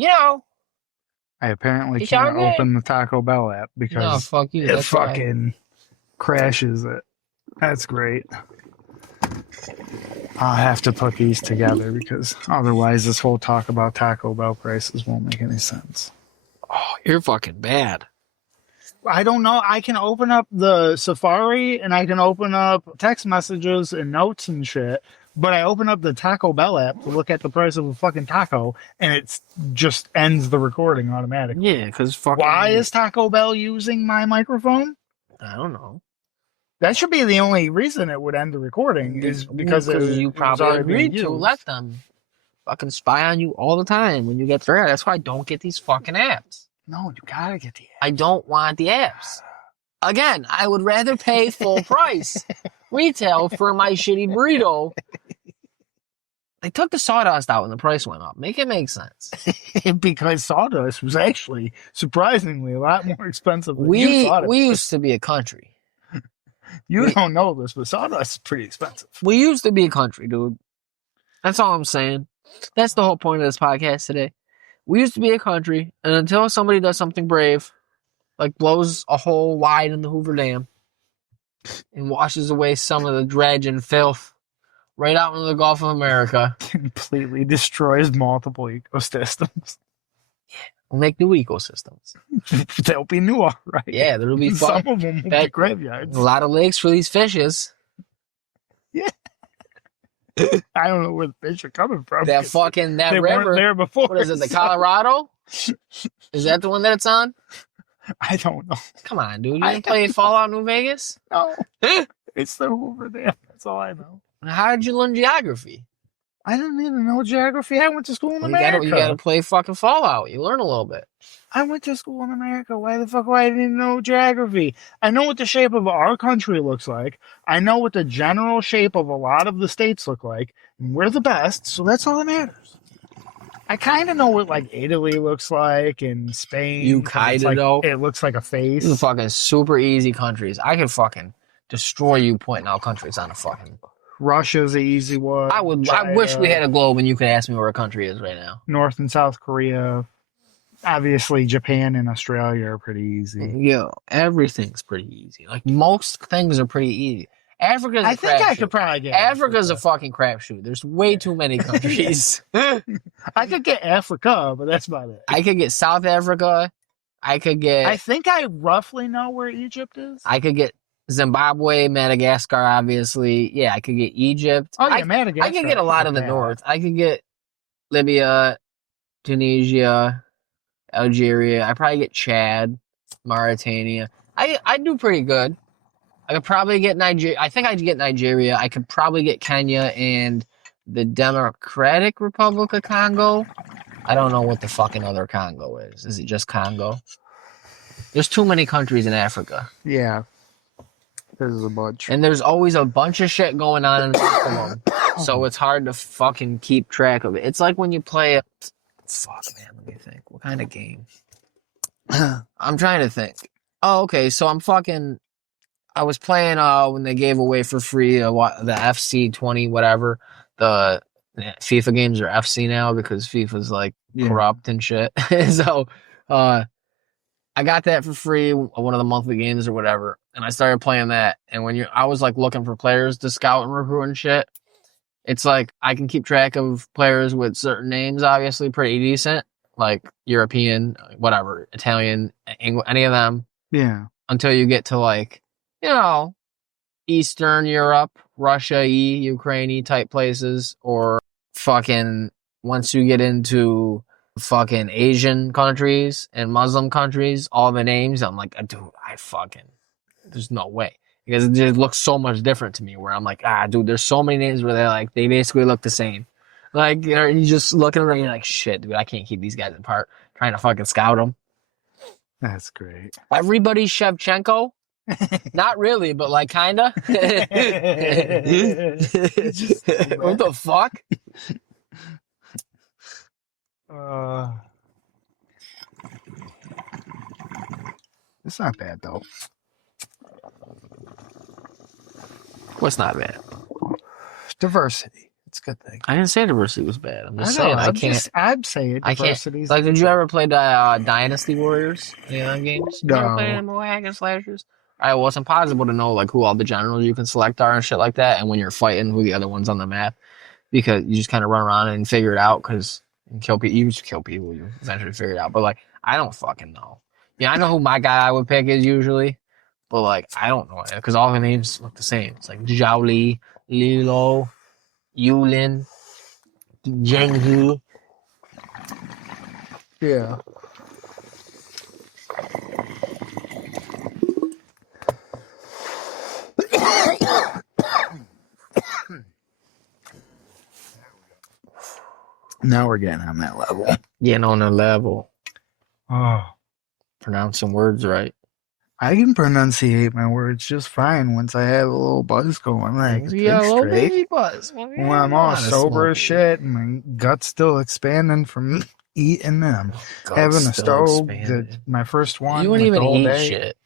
You know, I apparently it's all can't good. open the Taco Bell app No, because fuck you. it That's why. fucking crashes it. That's great. I'll have to put these together because otherwise this whole talk about Taco Bell prices won't make any sense. Oh, you're fucking bad. I don't know. I can open up the Safari and I can open up text messages and notes and shit, but I open up the Taco Bell app to look at the price of a fucking taco and it just ends the recording automatically. Yeah, because fucking... Why is Taco Bell using my microphone? I don't know. That should be the only reason it would end the recording is because you probably agreed to let them fucking spy on you all the time when you get there. That's why I don't get these fucking apps. No, you gotta get the app. I don't want the apps. Again, I would rather pay full price retail for my shitty burrito. They took the sawdust out when the price went up. Make it make sense. Because sawdust was actually surprisingly a lot more expensive than you We thought it was. used to be a country. You don't know this, but sawdust is pretty expensive. We used to be a country, dude. That's all I'm saying. That's the whole point of this podcast today. We used to be a country, and until somebody does something brave, like blows a hole wide in the Hoover Dam and washes away some of the dredge and filth right out into the Gulf of America, Completely destroys multiple ecosystems. we'll make new ecosystems. They'll be new, all right. Yeah, there'll be Some of them will be graveyards. a lot of lakes for these fishes. Yeah. I don't know where the fish are coming from. That fucking, that they river. weren't there before. What is it, the Colorado? Is that the one that it's on? I don't know. Come on, dude. You didn't play Fallout New Vegas? No. It's the Hoover Dam. That's all I know. How did you learn geography? I didn't even know geography. I went to school in America. You gotta play fucking Fallout. You learn a little bit. I went to school in America. Why the fuck would I didn't know geography? I know what the shape of our country looks like. I know what the general shape of a lot of the states look like. And we're the best, so that's all that matters. I kind of know what, like, Italy looks like and Spain. You kind of know? It looks like a face. These are fucking super easy countries. I could fucking destroy you pointing out countries on a fucking... Russia's an easy one. I wish we had a globe and you could ask me where a country is right now. North and South Korea. Obviously, Japan and Australia are pretty easy. Yeah, everything's pretty easy. Like, most things are pretty easy. Africa's a crapshoot. I could probably get Africa's a fucking crapshoot. There's way too many countries. I could get Africa, but that's about it. I could get South Africa. I think I roughly know where Egypt is. I could get Zimbabwe, Madagascar, obviously. Yeah, I could get Egypt. Oh, yeah, Madagascar. I could get a lot of the north. I could get Libya, Tunisia, Algeria. I probably get Chad, Mauritania. I do pretty good. I could probably get Nigeria. I think I'd get Nigeria. I could probably get Kenya and the Democratic Republic of Congo. I don't know what the fucking other Congo is. Is it just Congo? There's too many countries in Africa. Yeah. There's a bunch. And there's always a bunch of shit going on in most of them. So it's hard to fucking keep track of it. It's like when you play fuck, man, let me think. What kind of game? I'm trying to think. Oh, okay, so I was playing when they gave away for free the FC 20 whatever. The FIFA games are FC now because FIFA's like corrupt and shit. So I got that for free, one of the monthly games or whatever, and I started playing that. And I was like looking for players to scout and recruit and shit. It's like I can keep track of players with certain names, obviously pretty decent, like European, whatever, Italian, English, any of them. Yeah. Until you get to like, Eastern Europe, Russia, Ukraine type places, or fucking once you get into fucking Asian countries and Muslim countries, all the names, I'm like, dude, there's no way. Because it just looks so much different to me where I'm like, dude, there's so many names where they basically look the same. Like, you just looking around, you're like, shit, dude, I can't keep these guys apart. Trying to fucking scout them. That's great. Everybody's Shevchenko. Not really, but like kinda. What the fuck? It's not bad though. What's not bad? Diversity. It's a good thing. I didn't say diversity was bad. I'm just I know, saying I can't. I'm saying I can't. diversity's Like, a good did you thing. ever play Dynasty Warriors? Any of them games? You ever played No. any more hack and slashers? I wasn't possible to know like who all the generals you can select are and shit like that, and when you're fighting, who the other ones on the map, because you just kind of run around and figure it out. Because kill people, you just kill people, you eventually figure it out. But like, I don't fucking know. Yeah, I know who my guy I would pick is usually, but like, I don't know it because all the names look the same. It's like Zhao Lilo, Yulin, Zhenghe. Yeah. Now we're getting on that level. Getting on the level. Oh. Pronouncing words right. I can pronunciate my words just fine once I have a little buzz going. Like, Yeah, a little straight. baby buzz. Well, When I'm all sober as shit and my gut's still expanding from eating them. Having a stove, my first one. You wouldn't even eat day. shit.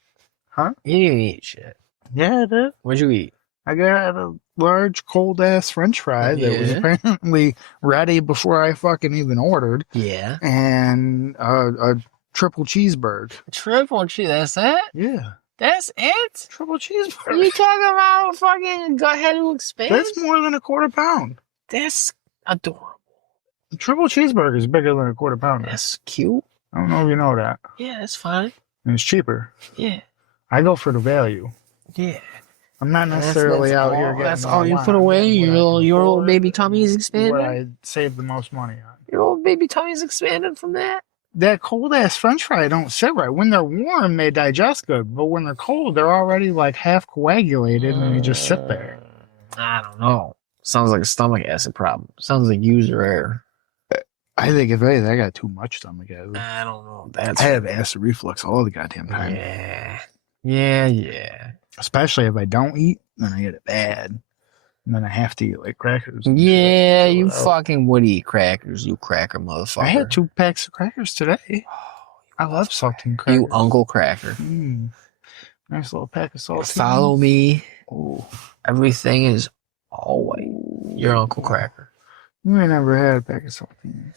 Huh? You didn't even eat shit. Yeah, I did. What'd you eat? I got a large cold ass French fry that was apparently ready before I fucking even ordered. Yeah. And a triple cheeseburger. Triple cheese. That's it? Yeah. That's it? Triple cheeseburger. You talking about fucking go ahead and expand? That's more than a quarter pound. That's adorable. A triple cheeseburger is bigger than a quarter pounder. That's cute. I don't know if you know that. Yeah, that's fine. And it's cheaper. Yeah. I go for the value. Yeah. I'm not necessarily that's out all, here getting that's all you put away. Your little baby tummy is expanding. What I save the most money on. Your little baby tummy is expanding from that. That cold ass French fry don't sit right. When they're warm, they digest good, but when they're cold, they're already like half coagulated, and they just sit there. I don't know. Sounds like a stomach acid problem. Sounds like user error. I think if anything, I got too much stomach acid. I don't know. I have acid reflux all the goddamn time. Yeah. Especially if I don't eat, then I get it bad. And then I have to eat like crackers. Yeah, you fucking would eat crackers, you cracker motherfucker. I had 2 packs of crackers today. I love saltine crackers. You Uncle Cracker. Nice little pack of saltine. Follow me. Oh. Everything is always your Uncle Cracker. You ain't never had a pack of saltines.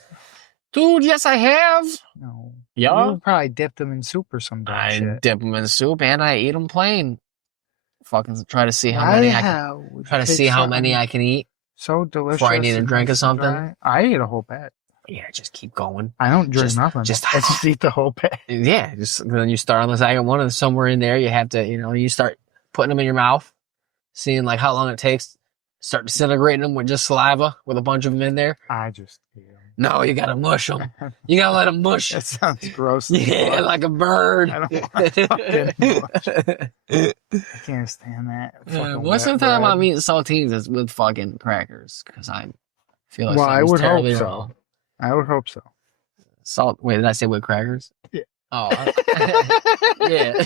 Dude, yes I have. No. Yeah? You probably dipped them in soup or some dumb shit. I dip them in soup and I eat them plain. Fucking try to see how many I can eat. So delicious. Before I need a drink or something. Dry. I ate a whole pack. Yeah, just keep going. I don't drink nothing. I just eat the whole pack. Yeah, just then you start on the second one and somewhere in there you have to, you start putting them in your mouth, seeing like how long it takes, start disintegrating them with just saliva with a bunch of them in there. I just eat them. No, you gotta mush them. You gotta let them mush. That sounds gross. Yeah, like a bird. I don't want to fucking mush. I can't stand that. Most of the time I'm eating saltines is with fucking crackers because I feel like I would terribly hope so. wrong. I would hope so. Salt. Wait, did I say with crackers? Yeah. Oh. Yeah.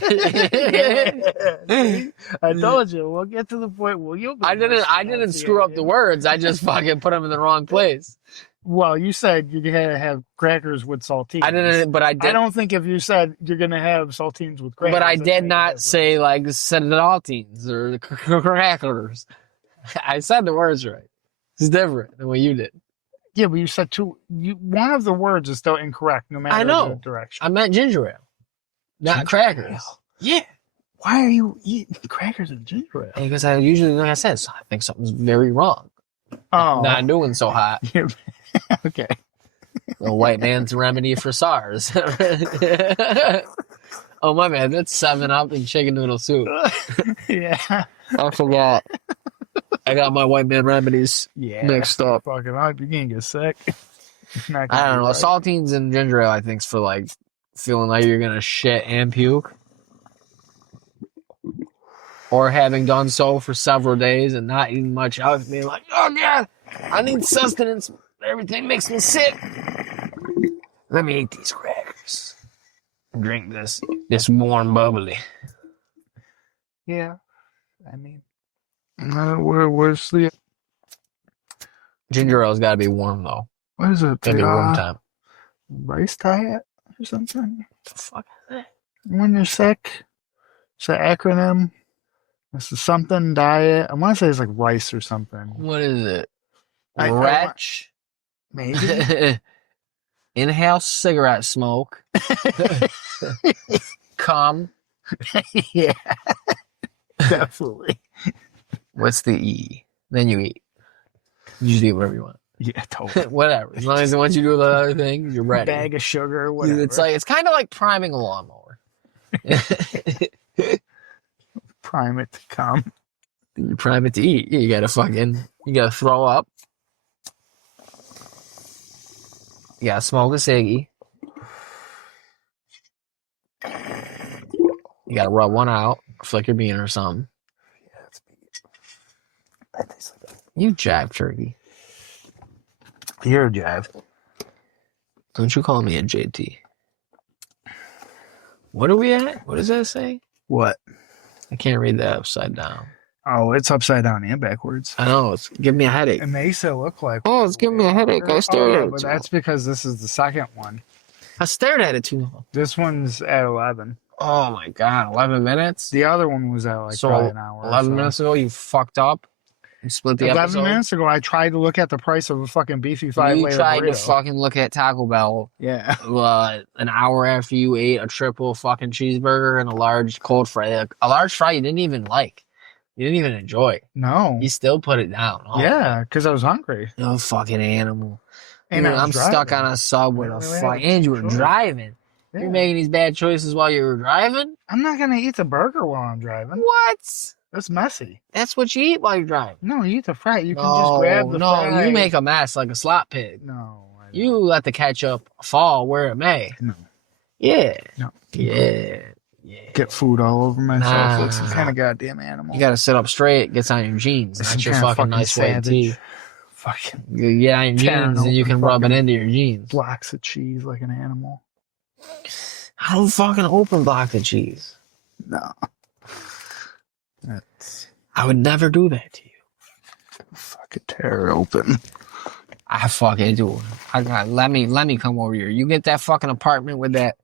I told you. We'll get to the point where you'll. I didn't screw up the words. I just fucking put them in the wrong place. Well, you said you had to have crackers with saltines. I didn't, but I did. I don't think if you said you're going to have saltines with crackers. But I did not say like saltines or crackers. I said the words right. It's different than what you did. Yeah, but you said two. One of the words is still incorrect, no matter the direction. I meant ginger ale, not crackers. Yeah. Why are you eating crackers and ginger ale? Because I usually, like I said, I think something's very wrong. Oh. Not doing so hot. Okay. The white man's remedy for SARS. Oh, my man. That's 7-Up and chicken noodle soup. Yeah. I forgot. I got my white man remedies mixed up. Fucking up. You can't get sick. I don't know. Right. Saltines and ginger ale, I think, is for like feeling like you're going to shit and puke. Or having done so for several days and not eating much out, being like, oh, God, I need sustenance. Everything makes me sick. Let me eat these crackers. Drink this warm bubbly. Yeah. I mean, where's the... Ginger ale's got to be warm, though. What is it? Gotta be warm time. Rice diet or something? What the fuck is that? When you're sick, it's an acronym. It's a something diet. I want to say it's like rice or something. What is it? retch, maybe. inhale cigarette smoke, cum. Yeah, definitely. What's the E? Then you eat. You just eat whatever you want. Yeah, totally. Whatever. As long as once you do the other things, you're ready. Bag of sugar, whatever. It's kind of like priming a lawnmower. Prime it to come. You prime it to eat. You gotta throw up. You gotta smoke a ciggy. You gotta rub one out, flick your bean or something. Yeah, it's meat. That tastes like that. You jive turkey. You're a jive. Don't you call me a JT. What are we at? What does that say? What? I can't read that upside down. Oh, it's upside down and backwards. I know, it's giving me a headache. It makes it look like. Oh, it's giving me a headache. I stared at it. But that's because this is the second one. I stared at it too long. This one's at 11. Oh my god, 11 minutes? The other one was at like probably an hour. 11 minutes ago, you fucked up and split the 11 episode? minutes ago, I tried to look at the price of a fucking beefy You five-layer tried to burrito. fucking look at Taco Bell Yeah. an hour after you ate a triple fucking cheeseburger and a large cold fry. A large fry you didn't even like. You didn't even enjoy. No. You still put it down. Oh, Yeah, because I was hungry. you fucking animal. And Dude, I was I'm stuck driving. on a sub with I a really had fuck. a And you were choice. driving. Yeah. You're making these bad choices while you were driving? I'm not going to eat the burger while I'm driving. What? That's messy. That's what you eat while you're driving. No, you eat the fry. You can just grab the fry. No, you make a mess like a slop pig. No. I don't. You let the ketchup fall where it may. No. Yeah. No. Yeah. Yeah. Get food all over myself. Nah. Like some kind of goddamn animal. You gotta sit up straight. It gets on your jeans. Some That's your kind of fucking nice white savage. tee. Fucking You get on your Tearing jeans and you open can rub it fucking into your jeans. blocks of cheese like an animal. I don't fucking open block the cheese. No. That's I would never do that to you. fucking tear it open. I fucking do. Let me come over here. You get that fucking apartment with that,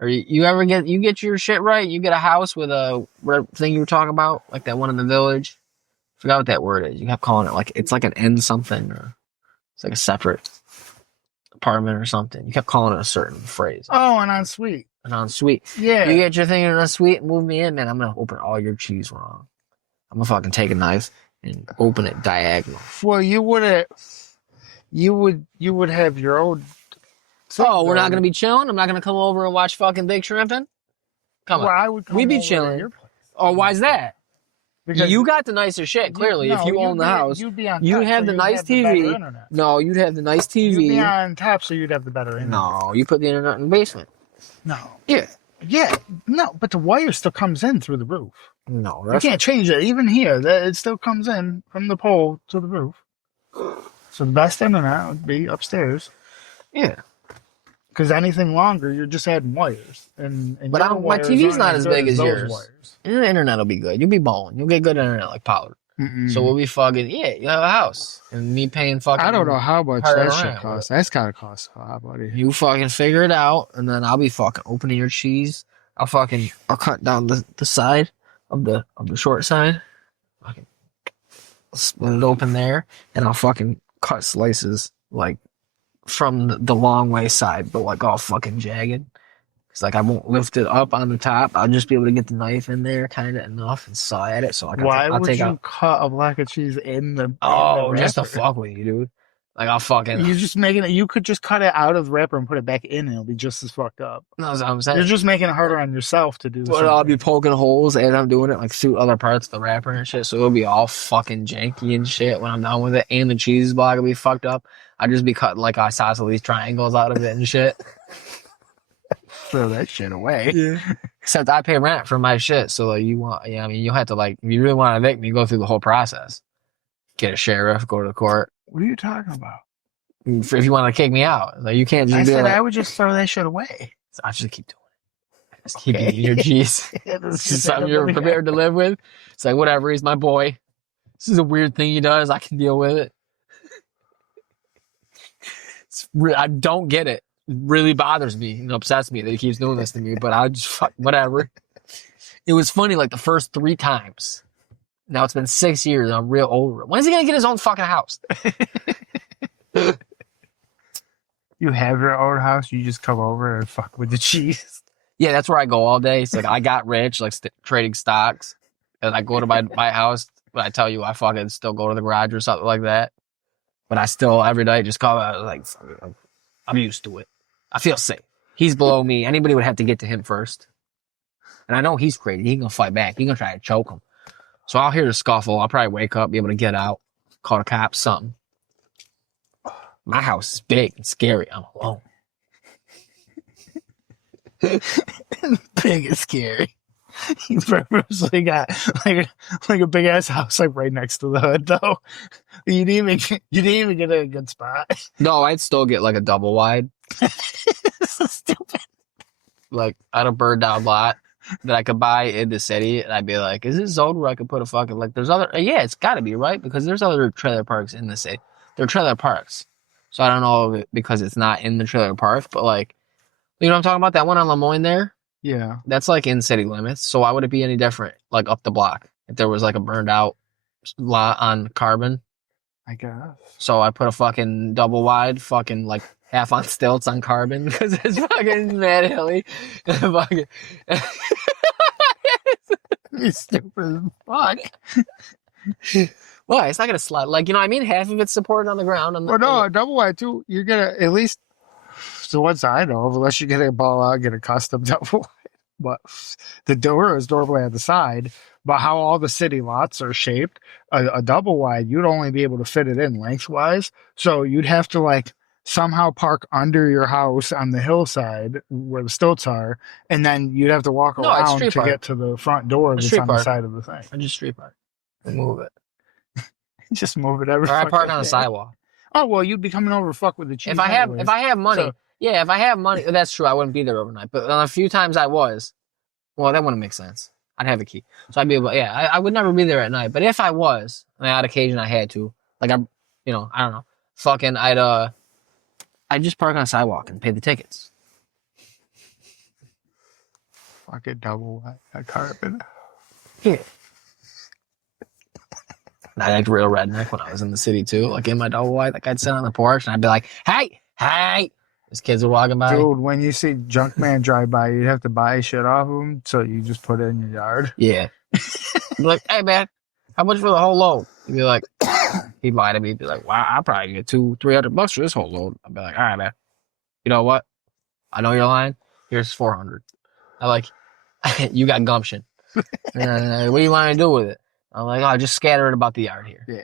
or you ever get your shit right? You get a house with a thing you were talking about, like that one in the village. Forgot what that word is. You kept calling it like it's like an N something, or it's like a separate apartment or something. You kept calling it a certain phrase. Oh, and on sweet. And on sweet, Yeah. you get your thing in a sweet, move me in, man. I'm gonna open all your cheese wrong. I'm gonna fucking take a knife and open it diagonal. Well, you would have your own. Oh, we're not gonna be chilling. I'm not gonna come over and watch fucking Big Shrimpin'. Come on. Well, I would come We be over to chilling. your place. Oh, why's that? Because You got the nicer shit. Clearly, if you own the house, you'd be on you top, have so the you'd nice have the better TV. internet. No, you'd have the nice You'd be TV. on top, so you'd have the better internet. No, you put the internet in the basement. No. Yeah. Yeah. No, but the wire still comes in through the roof. No, You that's can't change it. Even here, it still comes in from the pole to the roof. So the best internet would be upstairs. yeah. Because anything longer, you're just adding wires. And But your my wires TV's aren't not as good big as those yours. wires. The internet will be good. You'll be balling. You'll get good internet like Pollard. Mm-mm. So we'll be fucking, yeah, you have a house. And me paying fucking. I don't know how much hard that around, shit costs. That's gotta cost a lot, buddy. You fucking figure it out, and then I'll be fucking opening your cheese. I'll cut down the side of the short side. Fucking split it open there, and I'll fucking cut slices like from the long way side, but like all fucking jagged. Cause like I won't lift it up on the top. I'll just be able to get the knife in there kind of enough and saw at it. So like Why I'll would take you out. cut a block of cheese in the Oh, in the just to wrapper? fuck with you, dude. Like I'll fucking. You're just making it. You could just cut it out of the wrapper and put it back in, and it'll be just as fucked up. That's what I'm saying. You're just making it harder on yourself to do. But I'll be poking holes as I'm doing it, like through other parts of the wrapper and shit. So it'll be all fucking janky and shit when I'm done with it. And the cheese block will be fucked up. I'll just be cutting like isosceles triangles out of it and shit. throw that shit away. Yeah. Except I pay rent for my shit. So like I mean, you'll have to like, if you really want to evict me, go through the whole process. Get a sheriff, go to court. What are you talking about? If you want to kick me out, like you can't just I be said like, I would just throw that shit away. I'll just keep doing it. Just keep eating your cheese. It's just something you're prepared to live with. It's like, whatever, he's my boy. This is a weird thing he does. I can deal with it. I don't get it. It really bothers me and upsets me that he keeps doing this to me, but I just, whatever. It was funny, like the first 3 times. Now it's been 6 years and I'm real over it. When is he going to get his own fucking house? You have your own house, you just come over and fuck with the cheese. Yeah, that's where I go all day. It's like I got rich, like trading stocks. And I go to my house, but I tell you, I fucking still go to the garage or something like that. But I still, every night, just call out, like, I'm used to it. I feel safe. He's below me. Anybody would have to get to him first. And I know he's crazy. He's going to fight back. He's going to try to choke him. So I'll hear the scuffle. I'll probably wake up, be able to get out, call the cops, something. My house is big and scary. I'm alone. Big and scary. He's purposely got like a big ass house like right next to the hood though. You didn't even get a good spot. No, I'd still get like a double wide. This is stupid. Like at a burned down lot that I could buy in the city, and I'd be like, is this zone where I could put a fucking, like, there's other, yeah, it's gotta be, right? Because there's other trailer parks in the city. They're trailer parks. So I don't know if because it's not in the trailer park, but like, you know what I'm talking about? That one on Lemoyne there? Yeah. That's like in city limits. So why would it be any different, like up the block, if there was like a burned out lot on Carbon? I guess. So I put a fucking double wide, fucking like half on stilts on Carbon because it's fucking mad hilly. Fucking... It's stupid as fuck. Why? It's not gonna slide. Like, you know what I mean? Half of it's supported on the ground. Well, no, a double wide too. You're gonna at least, so what's I know, unless you get a ball out, get a custom double wide. But the door is normally at the side. But how all the city lots are shaped, a double wide, you'd only be able to fit it in lengthwise. So you'd have to like somehow park under your house on the hillside where the stilts are, and then you'd have to walk around to get to the front door that's on the side of the thing. I just street park and move it. Just move it every. Or I park on the sidewalk. Oh well, you'd be coming over to fuck with the cheese. If I have money, So, yeah, if I have money, that's true. I wouldn't be there overnight. But on a few times I was, well, that wouldn't make sense. I'd have a key, so I'd be able. Yeah, I would never be there at night. But if I was, on the odd occasion I had to, like I don't know, fucking, I'd just park on the sidewalk and pay the tickets. Fucking double wide Carbon. Yeah. I acted real redneck when I was in the city too. Like in my double wide, like I'd sit on the porch and I'd be like, "Hey!" These kids are walking by. Dude, when you see Junkman drive by, you'd have to buy shit off of him, so you just put it in your yard. Yeah. Be like, "Hey man, how much for the whole load?" He'd be like, he'd lie to me. He'd be like, "Wow, I'll probably get $200-300 for this whole load." I'd be like, "All right, man. You know what? I know you're lying. Here's $400. I like, you got gumption. What do you want to do with it? I'm like, oh, just scatter it about the yard here. Yeah.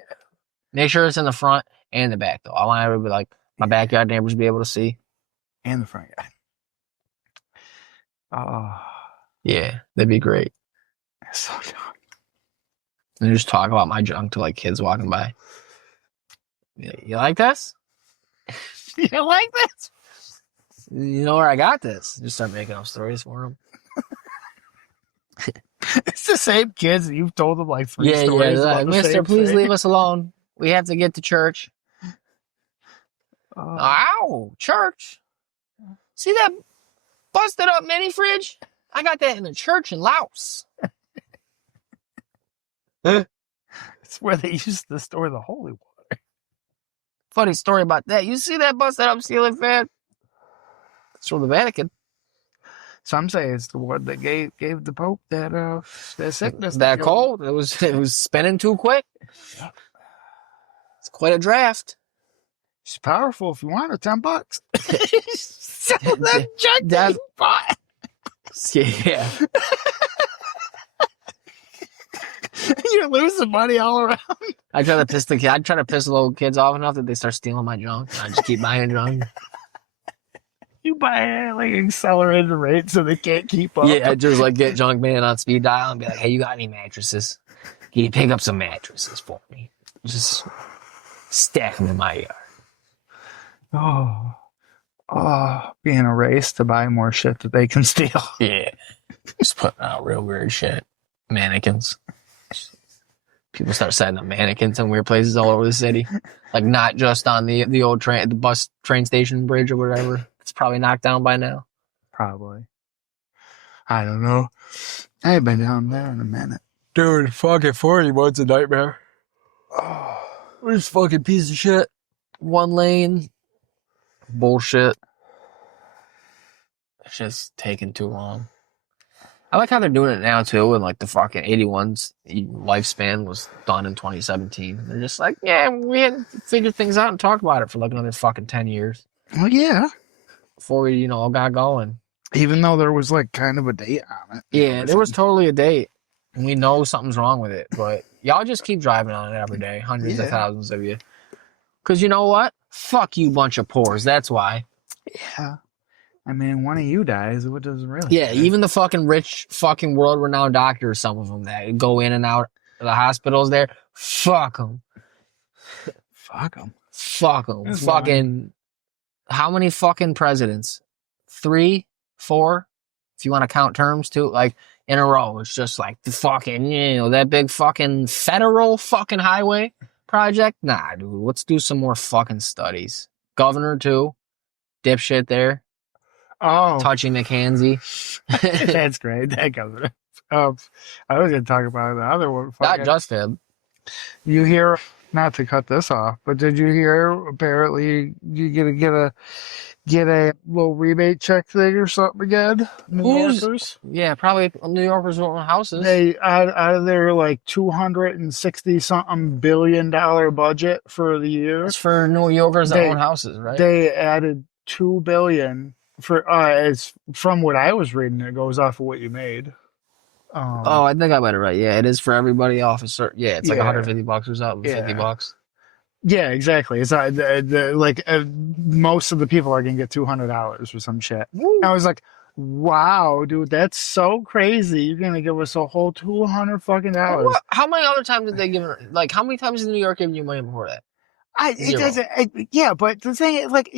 Make sure it's in the front and the back, though. I want everybody, like, my backyard neighbors to be able to see. And the front yard. Oh. Yeah, that'd be great. That's so dumb. And just talk about my junk to, like, kids walking by. You like this? You like this? You know where I got this? Just start making up stories for them. It's the same kids that you've told them like three stories. Yeah, about the Mister, same please thing. leave us alone. We have to get to church. Oh. Ow, church. See that busted up mini fridge? I got that in the church in Laos. It's where they used to store the holy water. Funny story about that. You see that busted up ceiling fan? It's from the Vatican. Some say it's the one that gave the Pope that sickness. That cold. It was spinning too quick. Yep. It's quite a draft. It's powerful if you want it, $10. Sell that junk that you bought. Yeah. You're losing money all around. I'd try to piss the little kids off enough that they start stealing my junk. I just keep buying junk. You buy it like accelerated rate so they can't keep up. Yeah, I just like get junk man on speed dial and be like, "Hey, you got any mattresses? Can you pick up some mattresses for me? Just stack them in my yard." Being a race to buy more shit that they can steal. Yeah, just putting out real weird shit. Mannequins. People start setting up mannequins in weird places all over the city, like not just on the old train station bridge or whatever. It's probably knocked down by now. Probably. I don't know. I ain't been down there in a minute. Dude, fucking 40 months a nightmare. This fucking piece of shit. One lane. Bullshit. It's just taking too long. I like how they're doing it now too, and like the fucking 81's lifespan was done in 2017. They're just like, yeah, we had to figure things out and talk about it for like another fucking 10 years. Well, yeah. Before we, all got going. Even though there was like kind of a date on it. Yeah, there was totally a date. And we know something's wrong with it, but y'all just keep driving on it every day. Hundreds of thousands of you. Because you know what? Fuck you bunch of pores. That's why. Yeah. I mean, one of you dies, what does it really Yeah, matter? even the fucking rich, fucking world-renowned doctors, some of them that go in and out of the hospitals there, fuck them. Fuck them. Fuck them. That's Fucking, how many fucking presidents? 3, 4? If you want to count terms too, like in a row. It's just like the fucking, that big fucking federal fucking highway project. Nah, dude, let's do some more fucking studies. Governor too. Dipshit there. Oh. Touching McKenzie. That's great. That governor. I was going to talk about the other one. Not just him. You hear, not to cut this off, but did you hear apparently you get a little rebate check thing or something again? New Yorkers? Yeah, probably New Yorkers who own houses. They out of their like $260 something billion budget for the year. It's for New Yorkers that own houses, right? They added $2 billion for it's from what I was reading. It goes off of what you made. I think I read it right. Yeah, it is for everybody off a certain. Yeah, it's like $150 or something. $50. Yeah, exactly. It's most of the people are gonna get $200 for some shit. I was like, wow, dude, that's so crazy. You're gonna give us a whole $200 fucking dollars. How many other times did they give her? Like, how many times did New York give you money before that? It doesn't. Yeah, but the thing is, like,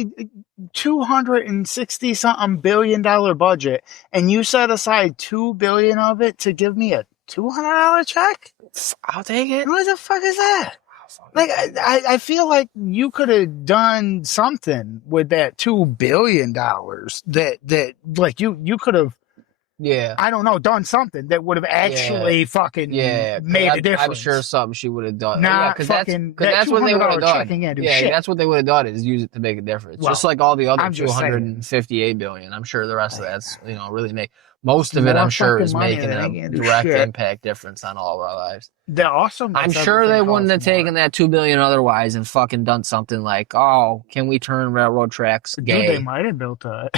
$260 something billion budget, and you set aside $2 billion of it to give me a $200 check. I'll take it. What the fuck is that? Like, I feel like you could have done something with that $2 billion. That like you could have. Yeah. I don't know, done something that would have actually fucking made a difference. I'm sure something she would have done. Nah, because that's what they would have done. That's what they would have done is use it to make a difference. Well, just like all the other $258 billion. I'm sure the rest of that's really make most of it. I'm sure is making a direct impact difference on all of our lives. I'm sure they wouldn't have taken that $2 billion otherwise and fucking done something like, oh, can we turn railroad tracks gay? Dude, they might have built it.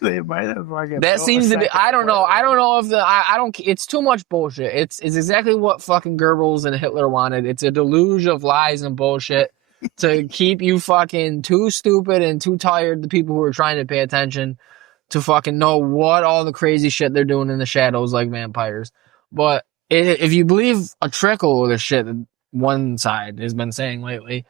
They might have fucking. That seems to be. I don't know. I don't know if I don't. It's too much bullshit. It's exactly what fucking Goebbels and Hitler wanted. It's a deluge of lies and bullshit to keep you fucking too stupid and too tired. The people who are trying to pay attention to fucking know what all the crazy shit they're doing in the shadows like vampires. But if you believe a trickle of the shit that one side has been saying lately,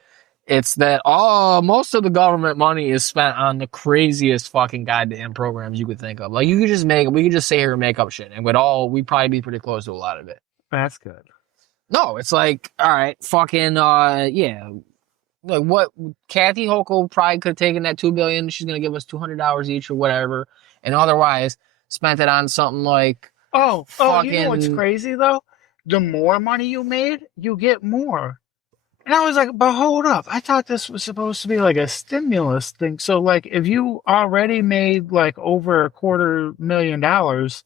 it's that most of the government money is spent on the craziest fucking goddamn programs you could think of. Like we could just sit here and make up shit, and we'd probably be pretty close to a lot of it. That's good. No, it's like, all right, fucking like what Kathy Hochul probably could have taken that $2 billion. She's gonna give us $200 each or whatever, and otherwise spent it on something like you know what's crazy though? The more money you made, you get more. And I was like, but hold up. I thought this was supposed to be like a stimulus thing. So like if you already made like over $250,000,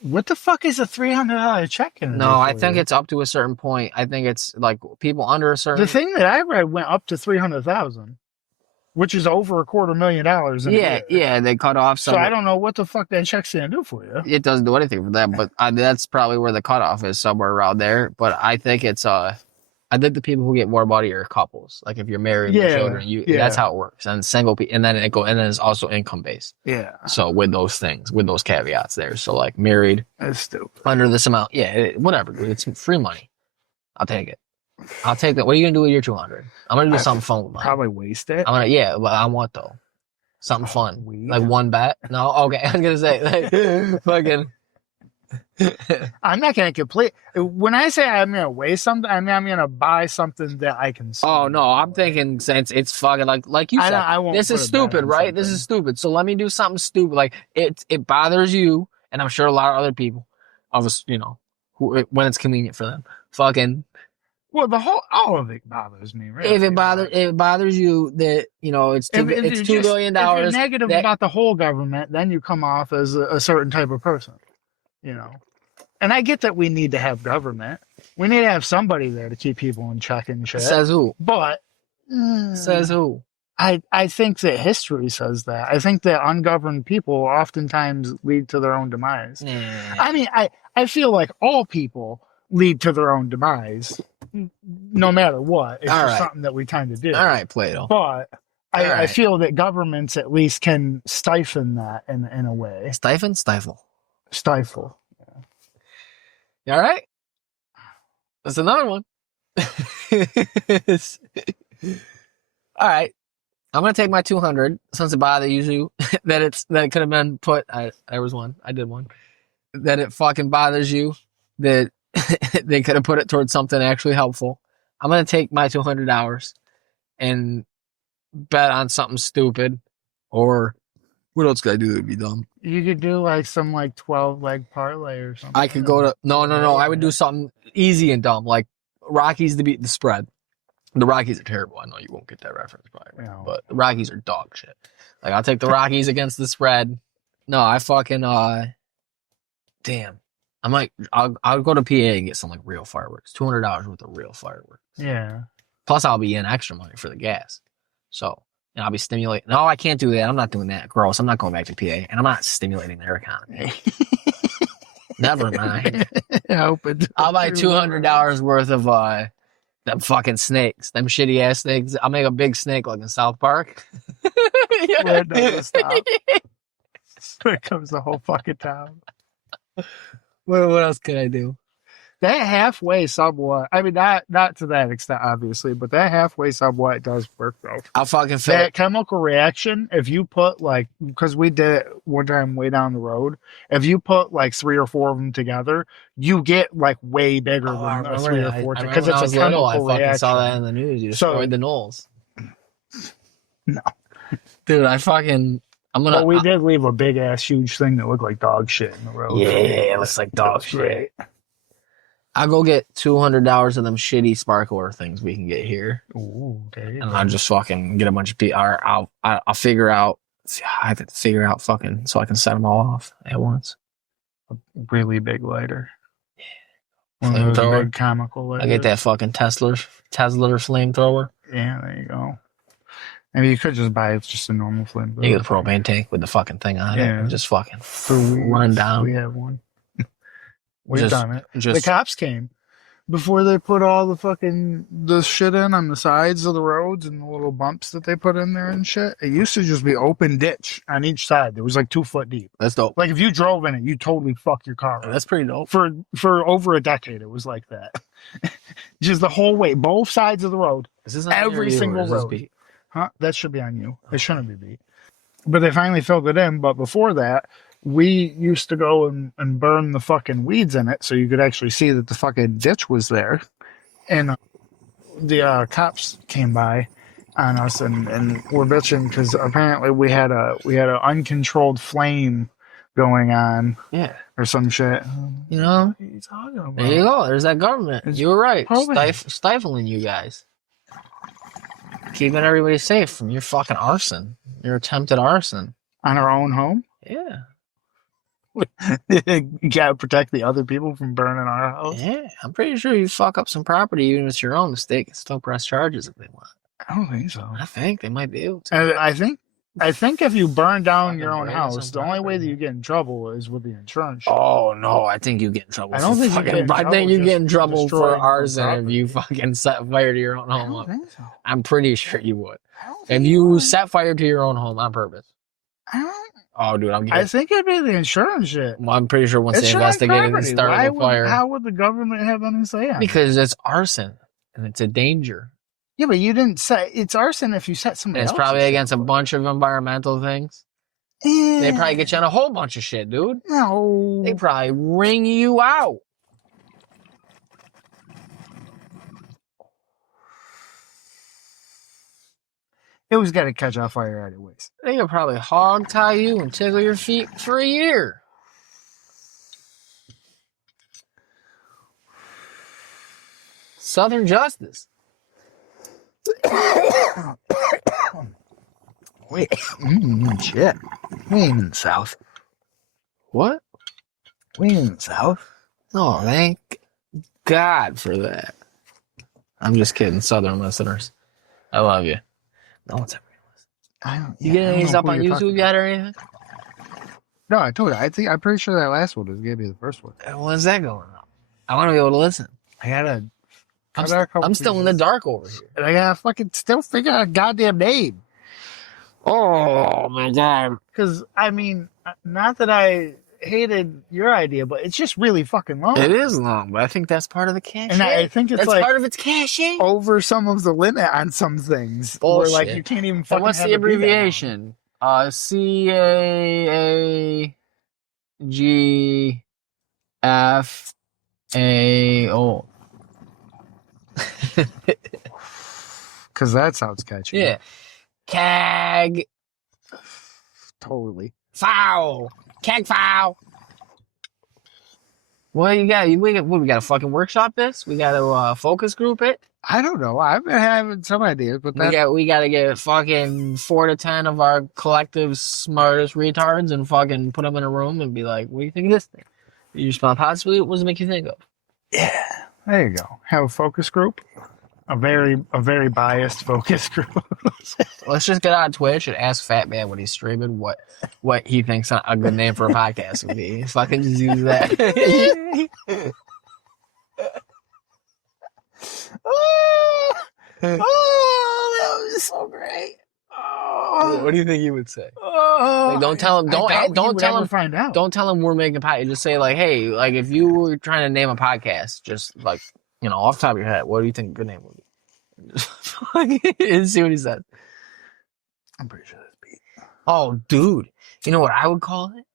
what the fuck is a $300 check in? No, I think it's up to a certain point. I think it's like people under a certain. The thing that I read went up to $300,000, which is over $250,000. Yeah, they cut off some. So I don't know what the fuck that check's gonna do for you. It doesn't do anything for them, but that's probably where the cutoff is, somewhere around there. But I think it's I think the people who get more money are couples. Like if you're married with children, that's how it works. And single people, and then it's also income based. Yeah. So with those things, with those caveats there. So like married, that's stupid. Under this amount, whatever, dude. It's free money. I'll take it. I'll take that. What are you gonna do with your 200? I'm gonna do something fun with mine. Probably waste it. But I want though something fun, like one bet. No, okay. I was gonna say like fucking. I'm not going to complete. When I say I'm going to waste something, I mean I'm going to buy something that I can see. Oh no, I'm thinking since it's fucking like you said, I won't this is put a bet stupid, on right? This something. is stupid. So let me do something stupid. Like it bothers you, and I'm sure a lot of other people, of us, you know, who when it's convenient for them, fucking. Well, all of it bothers me. Really, If it bothers you that you know it's $2 billion. If you're negative about the whole government, then you come off as a certain type of person. You know, and I get that we need to have government. We need to have somebody there to keep people in check and shit. Says who? But Says who? I think that history says that. I think that ungoverned people oftentimes lead to their own demise. I mean, I feel like all people lead to their own demise, no matter what. It's just something that we tend to do. All right, Plato. But I feel that governments at least can stifle that in a way. Stifle. Yeah. All right. That's another one. All right. I'm gonna take my 200 since it bothers you that it could have been put. There was one. I did one. That it fucking bothers you that they could have put it towards something actually helpful. I'm gonna take my $200 and bet on something stupid. Or what else could I do that would be dumb? You could do like some 12-leg parlay or something. I could go to no. I would do something easy and dumb like Rockies to beat the spread. The Rockies are terrible. I know you won't get that reference probably, but the Rockies are dog shit. Like I'll take the Rockies against the spread. No, I fucking damn. I'll go to PA and get some real fireworks. $200 worth of real fireworks. Yeah. Plus I'll be in extra money for the gas. So and I'll be stimulating. No, I can't do that. I'm not doing that. Gross. I'm not going back to PA, and I'm not stimulating their economy. Never mind. I'll buy $200 worth of them fucking snakes, them shitty ass snakes. I'll make a big snake like in South Park. Where it doesn't stop. Here comes the whole fucking town. What else could I do? That halfway subway, I mean, not to that extent, obviously, but that halfway subway does work, though. I'll fucking fill that chemical reaction, if you put, because we did it one time way down the road, if you put, 3 or 4 of them together, you get, way bigger than a 3 or 4. Because it's a chemical reaction. I fucking saw that in the news. You destroyed the Knolls. No. Dude, I'm gonna... But we did leave a big-ass, huge thing that looked like dog shit in the road. Yeah, it looks like dog shit. I'll go get $200 of them shitty sparkler things we can get here. Ooh, and I'll just fucking get a bunch of people. I'll figure out. I have to figure out fucking so I can set them all off at once. A really big lighter. Yeah. One of those big comical lighters. I get that fucking Tesla flamethrower. Yeah, there you go. Maybe you could just buy just a normal flamethrower. You get a propane tank with the fucking thing on it and just fucking run down. We have one. We've done it. The cops came before they put all the shit in on the sides of the roads and the little bumps that they put in there and shit. It used to just be open ditch on each side. It was 2 foot deep. That's dope. If you drove in it, you totally fuck your car up. That's pretty dope. For over a decade, it was like that. Just the whole way, both sides of the road. Every single road. Huh? That should be on you. It shouldn't be beat. But they finally filled it in. But before that, we used to go and burn the fucking weeds in it so you could actually see that the fucking ditch was there. And the cops came by on us and were bitching because apparently we had an uncontrolled flame going on. Yeah. Or some shit. You know? What are you talking about? There you go. There's that government. You were right. Stifling you guys. Keeping everybody safe from your fucking arson. Your attempted arson. On our own home? Yeah. You gotta protect the other people from burning our house. Yeah, I'm pretty sure you fuck up some property, even if it's your own, the state can still press charges if they want. I don't think so. I think they might be able to. And I think if you burn down your own house, the only way that you get in trouble is with the insurance. Oh no, I think you get in trouble. I don't think you get in trouble for arson if you fucking set fire to your own home. I don't think so. I'm pretty sure you would. If you set fire to your own home on purpose. Oh, dude, I think it'd be the insurance shit. Well, I'm pretty sure once they investigate and start the fire. How would the government have any say on it? Because it's arson and it's a danger. Yeah, but you didn't say it's arson if you set somebody else. It's probably against a bunch of environmental things. They probably get you on a whole bunch of shit, dude. No. They probably ring you out. It was gonna catch on fire anyways. They could probably hog tie you and tickle your feet for a year. Southern justice. Wait, shit. We ain't in the South. What? We ain't in the South. Oh, thank God for that. I'm just kidding, Southern listeners. I love you. No one's ever gonna listen. You get any of these up on YouTube yet or anything? No, I told you. I'm pretty sure that last one was gonna be the first one. When's that going on? I want to be able to listen. I gotta. I'm still in the dark over here. And I gotta fucking still figure out a goddamn name. Oh my God. Because, I mean, not that I hated your idea, but it's just really fucking long. It is long, but I think that's part of the cachet. And I think it's that's like part of its cachet. Over some of the limit on some things. Bullshit. Where, like, you can't even fucking what's have the it be that long. abbreviation? CAAGFAO. Because that sounds catchy. Yeah. Caagfoa. Totally. Caagfoa. What you got? We got to fucking workshop this? We got to focus group it? I don't know. I've been having some ideas, but we got to get fucking 4 to 10 of our collective smartest retards and fucking put them in a room and be like, what do you think of this thing? You respond possibly, what does it make you think of? Yeah. There you go. Have a focus group. A very biased focus group. Let's just get on Twitch and ask Fat Man when he's streaming what he thinks a good name for a podcast would be. Fucking just use that. Oh, that was so great. Oh. What do you think he would say? Oh. Like, don't tell him. Don't tell him. Find out. Don't tell him we're making a podcast. Just say like, hey, like if you were trying to name a podcast, just like off the top of your head, what do you think a good name would be? And see what he says. I'm pretty sure that's Pete. Oh, dude. You know what I would call it?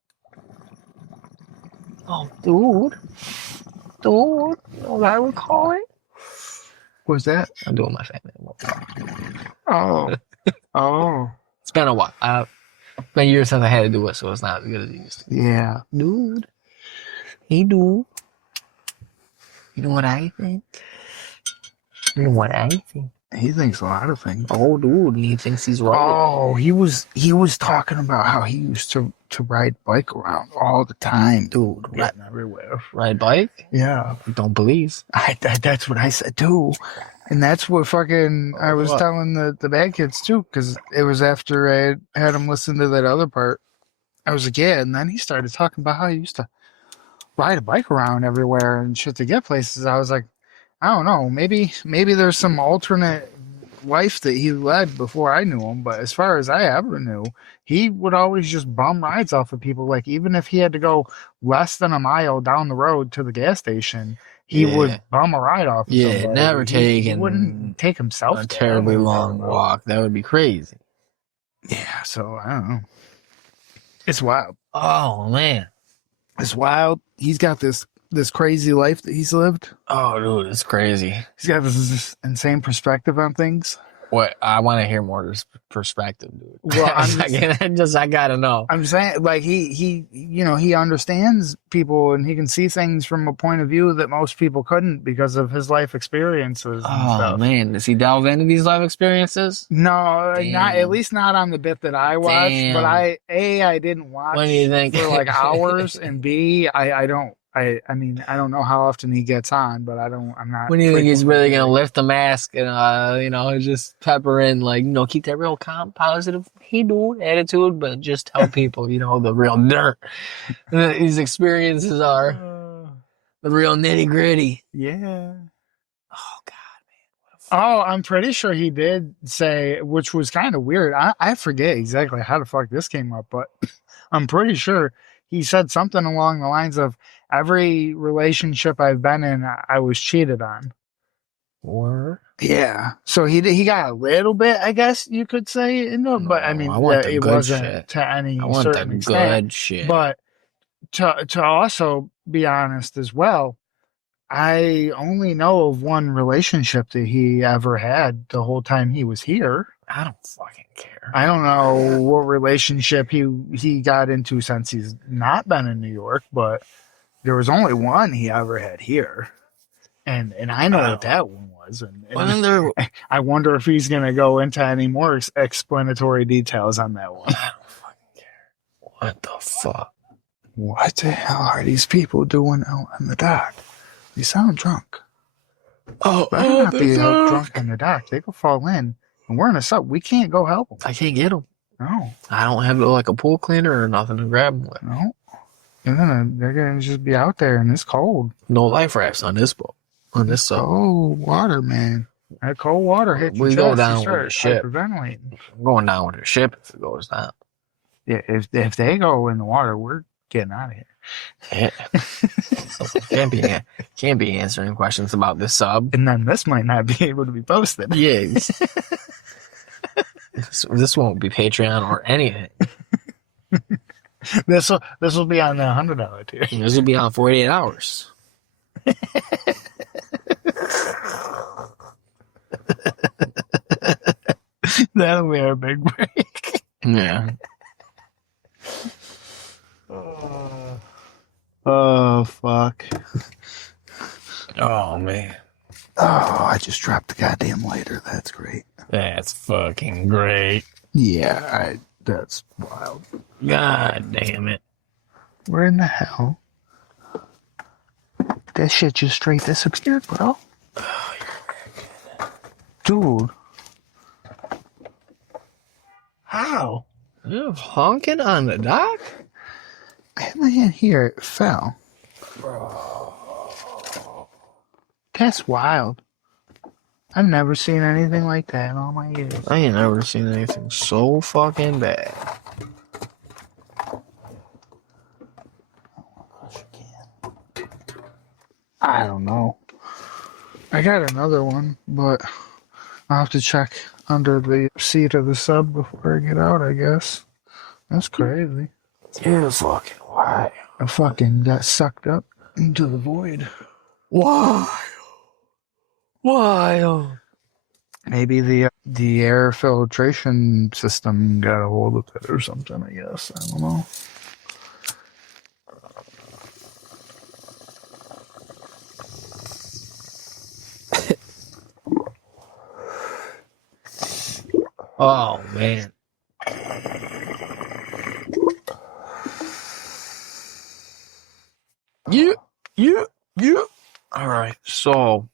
Oh, dude. You know what I would call it? What's that? I'm doing my Fat Man. Oh. It's been a while. It's been years since I had to do it, so it's not as good as it used to be. Yeah. Dude. Hey, dude. You know what I think? You know what I think? He thinks a lot of things. Oh, dude. He thinks he's right. Oh, he was talking about how he used to ride bike around all the time. Dude. Getting everywhere. Ride bike? Yeah. Don't believe. That's what I said, too. And that's what fucking I was telling the bad kids, too, because it was after I had him listen to that other part. I was like, yeah, and then he started talking about how he used to ride a bike around everywhere and shit to get places. I was like, I don't know, maybe there's some alternate life that he led before I knew him, but as far as I ever knew, he would always just bum rides off of people. Like, even if he had to go less than a mile down the road to the gas station, he would bum a ride off of somebody. Never he wouldn't take himself a terribly long walk. That would be crazy. Yeah, so I don't know. It's wild. Oh, man. It's wild. He's got this crazy life that he's lived. Oh, dude, it's crazy. He's got this insane perspective on things. What? I want to hear more perspective, dude. Well, I gotta know. I'm saying, like, he understands people and he can see things from a point of view that most people couldn't because of his life experiences and stuff. Man, does he delve into these life experiences? No, not at least not on the bit that I watched. Damn. But I didn't watch. What do you think? For like hours, and B, I don't. I mean, I don't know how often he gets on, but I'm not. When do you think he's really going to lift the mask and, just pepper in, like, keep that real calm, positive, hey, dude, attitude, but just tell people, the real dirt. These experiences are the real nitty gritty. Yeah. Oh, God, man. Oh, I'm pretty sure he did say, which was kind of weird. I forget exactly how the fuck this came up, but I'm pretty sure he said something along the lines of, every relationship I've been in, I was cheated on. Or Yeah. So he got a little bit, I guess you could say, but I mean, I want the it good wasn't shit. to any I want the certain extent. good shit. But to also be honest as well, I only know of one relationship that he ever had the whole time he was here. I don't fucking care. I don't know what relationship he got into since he's not been in New York, but there was only one he ever had here. And I know what that one was. And I wonder if he's going to go into any more explanatory details on that one. I don't fucking care. What the fuck? What the hell are these people doing out on the dock? They sound drunk. Better not be out drunk on the dock. They could fall in, and we're in a sub. We can't go help them. I can't get them. No. I don't have like a pool cleaner or nothing to grab them with. No. They're gonna just be out there, and it's cold. No life rafts on this boat. On this sub. Cold water, man. That cold water hits your chest. We go down with the ship. Hyperventilating. I'm going down with the ship if it goes down. Yeah, if they go in the water, we're getting out of here. Yeah. Can't be answering questions about this sub. And then this might not be able to be posted. Yeah. This won't be Patreon or anything. This will be on the $100 tier. This will be on 48 hours. That'll be our big break. Yeah. Oh, fuck. Oh, man. Oh, I just dropped the goddamn lighter. That's great. That's fucking great. Yeah, that's wild. God damn it. Where in the hell? That shit just straight disappeared, bro. Oh, dude. How? You're honking on the dock? I had my hand here. It fell. Bro. That's wild. I've never seen anything like that in all my years. I ain't never seen anything so fucking bad. I don't know. I got another one, but I'll have to check under the seat of the sub before I get out, I guess. That's crazy. You're fucking wild. I fucking got sucked up into the void. Wild. Wild. Maybe the air filtration system got a hold of it or something, I guess. I don't know. Oh, man. You. All right, so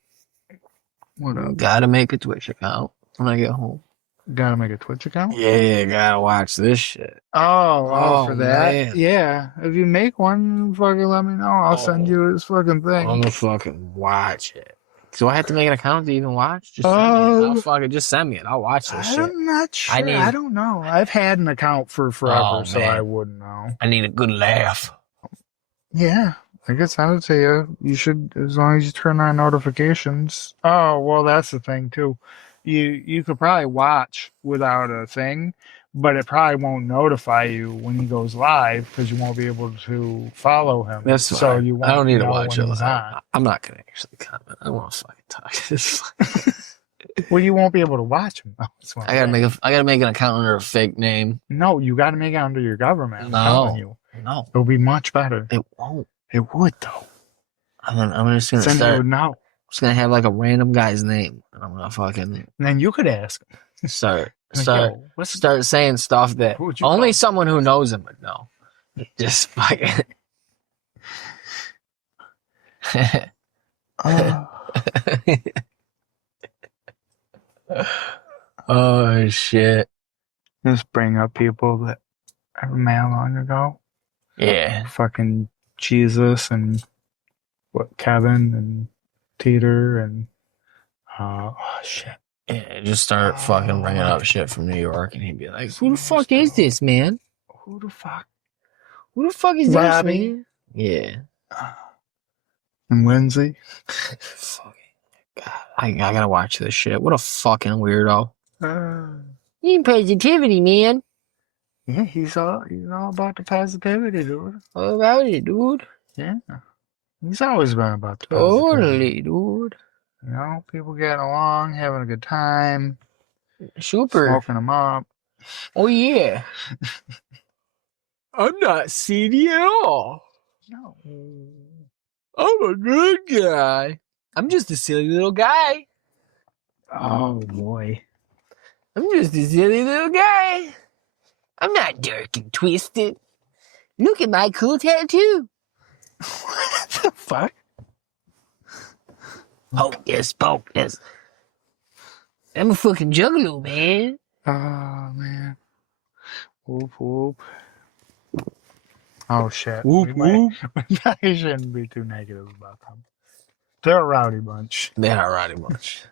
What up? gotta make a Twitch account when I get home. Gotta make a Twitch account? Yeah, gotta watch this shit. Oh, for that? Man. Yeah. If you make one, fucking let me know. I'll send you this fucking thing. I'm gonna fucking watch it. Do I have to make an account to even watch? Just send me it. I'll fucking just send me it. I'll watch this shit. I'm not sure. I don't know. I've had an account for forever, so I wouldn't know. I need a good laugh. Yeah. I can send it to you. You should, as long as you turn on notifications. Oh, well, that's the thing, too. You could probably watch without a thing, but it probably won't notify you when he goes live because you won't be able to follow him. That's so fine. you won't I don't need to know watch when it. he's on. I'm not gonna actually comment. I don't want to fucking talk to this. Well, you won't be able to watch him. I gotta make an account under a fake name. No, you got to make it under your government. I'm No. telling you. No, It'll be much better. it won't. It would, though. I'm just gonna Then you start. would know. Just gonna have like a random guy's name, and I'm gonna fucking And then you could ask him. start Like, start yo, what's start saying stuff that Who would you only call? someone who knows him would know. Just fucking. Oh shit! Just bring up people that I met long ago. Yeah. Fucking Jesus and Kevin and Teeter and oh shit. Yeah, just start fucking bringing up shit from New York, and he'd be like, "Who the fuck is this, man? Who the fuck? Who the fuck is Robbie. this, man?" Yeah. And Lindsay. Fucking I gotta watch this shit. What a fucking weirdo. Uh, You need positivity, man. yeah, he's all about the positivity, dude. What about it, dude? Yeah. He's always been about the Totally, positivity. dude. You know, people getting along, having a good time, Super. smoking them up. Oh, yeah. I'm not seedy at all. No. I'm a good guy. I'm just a silly little guy. Oh, boy. I'm just a silly little guy. I'm not dark and twisted. Look at my cool tattoo. What the fuck? Hocus pocus. I'm a fucking juggalo, man. Oh, man. Whoop, whoop. Oh, shit. Whoop, whoop. We probably shouldn't be too negative about them. They're a rowdy bunch. They are rowdy much.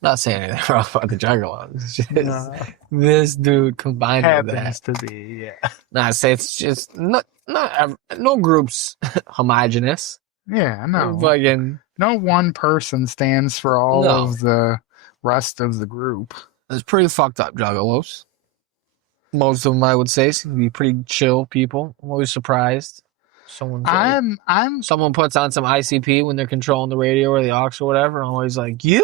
Not saying anything wrong about the juggalos. It's just this dude combined with that. Happens to be, yeah. Nah, I say it's just no groups homogenous. Yeah, no. Fucking, No one person stands for all No. of the rest of the group. it's pretty fucked up juggalos. Most of them, I would say, seem to be pretty chill people. I'm always surprised. Someone puts on some ICP when they're controlling the radio or the aux or whatever. I'm always like, you?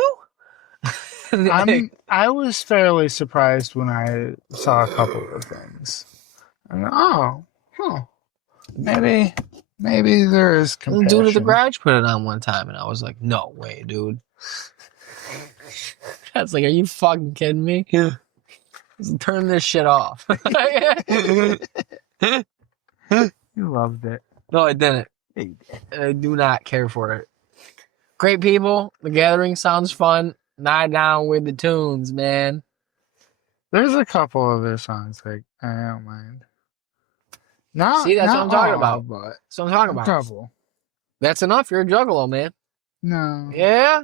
I was fairly surprised when I saw a couple of things. And, maybe there is compassion. Dude at the garage put it on one time, and I was like, no way, dude. That's like, are you fucking kidding me? Yeah. Turn this shit off. You loved it. No, I didn't. I do not care for it. Great people. The gathering sounds fun. Not down with the tunes, man. There's a couple of their songs like I don't mind. See, that's what I'm talking about. But That's what I'm talking about. couple. That's enough. You're a juggalo, man. No. Yeah.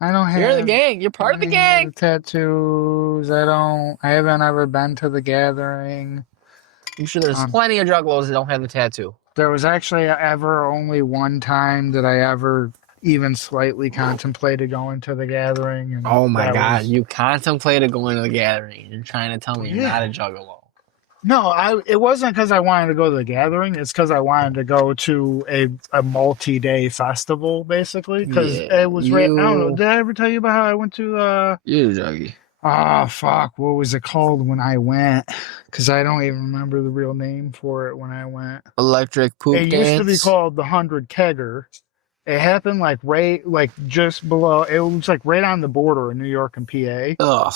I don't have. You're the gang. You're part of the gang. Tattoos. I haven't ever been to the gathering. I'm sure there's plenty of juggalos that don't have the tattoo. There was actually only one time that I ever even slightly contemplated going to the gathering. And Oh my God. You contemplated going to the gathering and trying to tell me you're not a juggalo. No, it wasn't because I wanted to go to the gathering. It's because I wanted to go to a multi-day festival, basically. Because it was I don't know. Did I ever tell you about how I went to You're a juggy. Oh, fuck. What was it called when I went? Because I don't even remember the real name for it when I went. Electric poop It dance. used to be called the 100 Kegger. It happened just below. It was like right on the border of New York and PA. Ugh.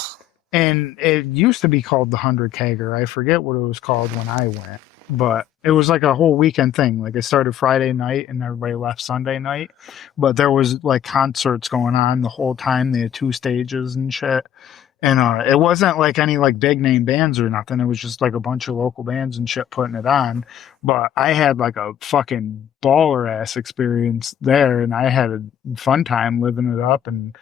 And it used to be called the 100 Kegger. I forget what it was called when I went. But it was like a whole weekend thing. Like it started Friday night and everybody left Sunday night. But there was like concerts going on the whole time. They had 2 stages and shit. And it wasn't like any like big name bands or nothing. It was just like a bunch of local bands and shit putting it on. But I had like a fucking baller ass experience there, and I had a fun time living it up and